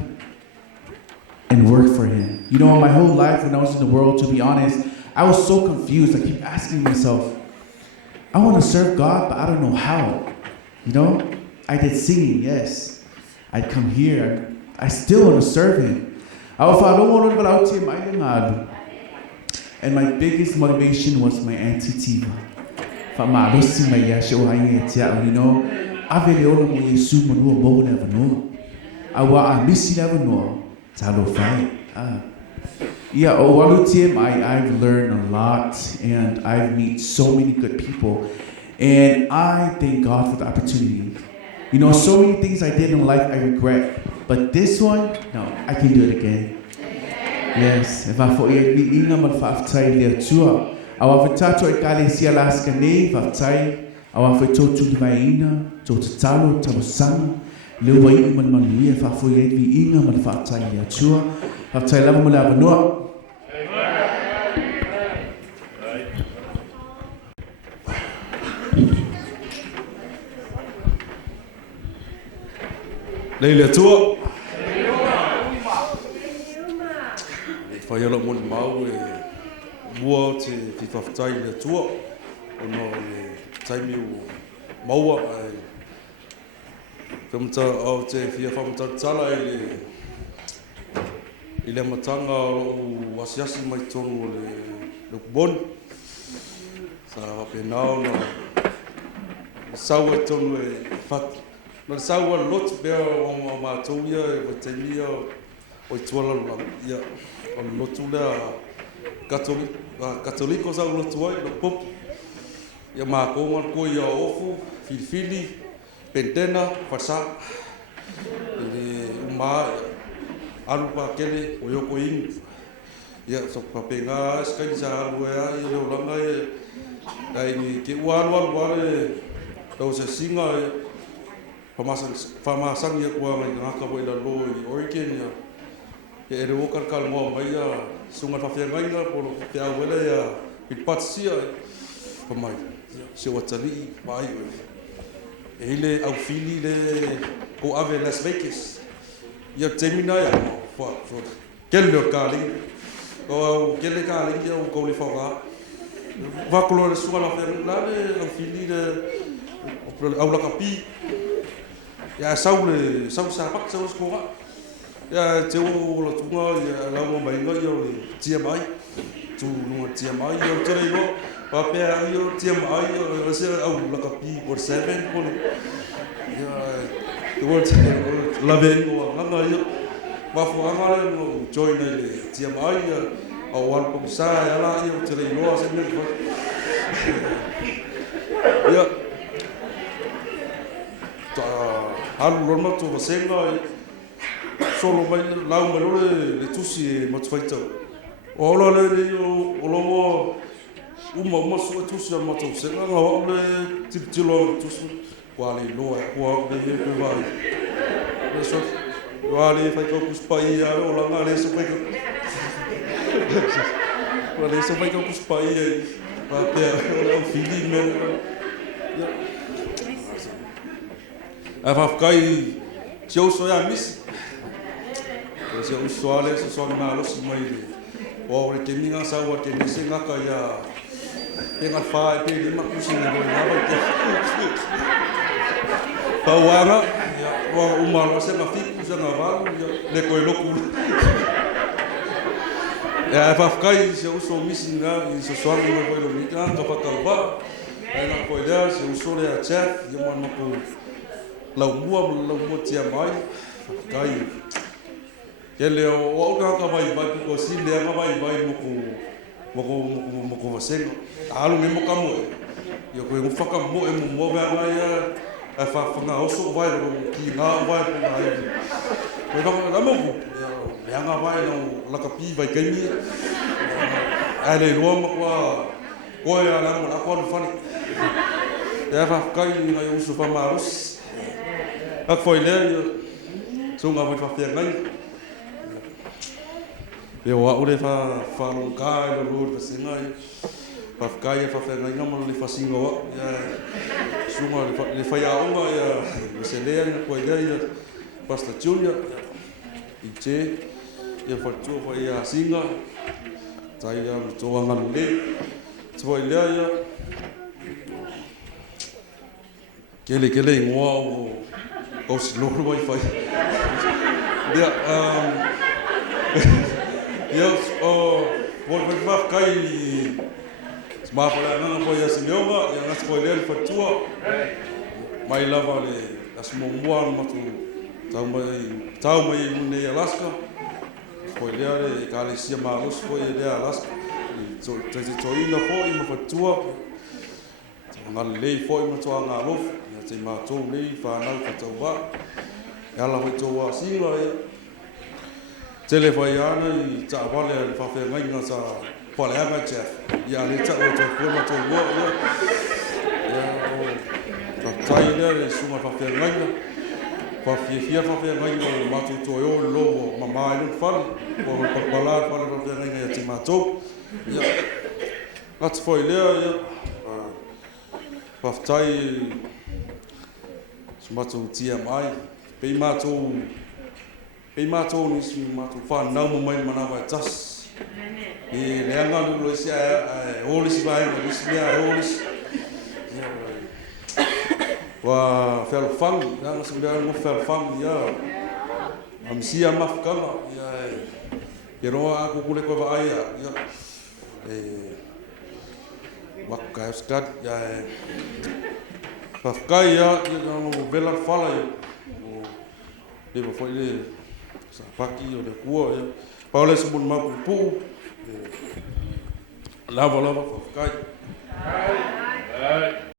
and work for Him. My whole life when I was in the world, to be honest, I was so confused. I keep asking myself, I want to serve God, but I don't know how. I did singing, yes. I'd come here. I still want to serve Him. And my biggest motivation was my Auntie Tiva. Avele ola mo Yesu manua mo never know. Awa a misi never know. Talo fai. Yeah, walu TMI, I've learned a lot and I've met so many good people. And I thank God for the opportunity. So many things I did in life I regret. But this one, no, I can do it again. Yes, if I for you, we inga man whaftai Leota. Awa whetato e kale si Alaska nei whaftai. Awa whetotu li vaina, to te talo, tamosanga. Leo wa inga man manuia, if I for you, we inga man whaftai Leota. Whaftai lava mo lava noa. Leota. Whai ala moni mau mua te whaftai le tua. Ono le taimi o maua. Whamata au te whia whamata tala i le matanga o wasiasi mai tonu o le kuboni. Sa wape nao na sau e tonu e whatu. Na sau a lot bea o mātouia e wataimia o I tuala ia. O lotu lea katoliko sa lotu ai, na pop. Ia mākonga ko ia ofu, filifili, pentena, whasa. Ile umā, alu pākele, o ioko ingu. Ia, so papenga, skai sa alu ea, ia leo langa e. Dai ni ke ualu wale, tau se singa e. Whamasangi e kua ngai ngaka wai la lo I Oregon ia. E re okar kal mo mai a sunga whawhia ngai nga polo te auwele a pitpatsia pa mai se watali mai e hele au fili le ko ave Las Vegas ia temina ia fa kelle kaling o kelle kaling ia ko le faga va ko le sunga whawhia la le au fili le au la kapi ia sau sa pak sau skoa Ya te o la tunga ya la mo mai no yo TMI. Tu no TMI yo te no. Pa pe yo TMI yo se au la kapi por 7 ko. Ya the word la ven ko nga yo. Ba fo nga no join le TMI ya au wal ko sa ya la yo te no se me ko. Ya ta halu lorma tu vasenga solo mai lau mai le tusi mo tfaita o lo le o lo uma so tusi mo tu se nga o le tilo tusi quali lo o le pe vai le so quali fai ko kuspai ya o la ngale so fai ko quali so fai ko kuspai pa pe o fili me Afafkai seu so ya mis. Se usuale se so na lo simai. O re teninga sa wa te nese ngaka ya. Tenga fa pe lima kusi ni na ba te. Pauanga ya wa umalo se na fiku se na va le ko loku. Ya afafkai se uso misinga i se so ni ko lo mika to fa kalba. Ena ko ya se uso le a chat yo mo ko lau mua TMI kai ke leo o ka vai ko si le vai mo vasenga alu me mo kamo yo ko faka mo e mo va ya a fa nga oso vai ko ki nga vai ko ai ko ba mo ya nga vai no la kapi vai keni ale lo mo ko ya la mo la ko fani ya fa kai nga yo so fa marus ak foi le so nga fa fa ngai le wa ule fa long kai lo lo fa singai fa kai fa ngai ngam le fa singo ya so nga le fa ya onga ya Uesele ko ya pasta Julia Iese ya fa tu fa ya singa tai ya to nga le so le ya kele ngwa o slow wifi dia yes what kai ma para não foi assim meu ya nas coelho fatua mai lava le as momuan matu tau mai ne Alaska coelho le kalesia malos foi de Alaska so ina foi ma fatua ngal le foi ma toa ngalof te matou nei whanau kataua e ala hoi toa sila e tele whai ana i ta wale a whawhea ngai ngā sa whaleanga chef i a le ta o te kona tō ua ia ka tai lea le sunga whawhea ngai na whawhia whawhea ngai o matou tō eo lo o mamai nun whale o papala whale whawhea ngai ngai a te matou ia ngati whai lea ia whawhtai matou TMI pei matou ni si matou fa nau mo mai mana vai tas e le anga lu sia olis vai no lis ia olis wa fel fang nga se bia mo fel fang ia am sia mafkala ia pero aku kule ko vai ia wakka skat ia Pafkai ya no bela fala o le foi le sa paki o le kua ya Paulo se mun mapu pu lava pafkai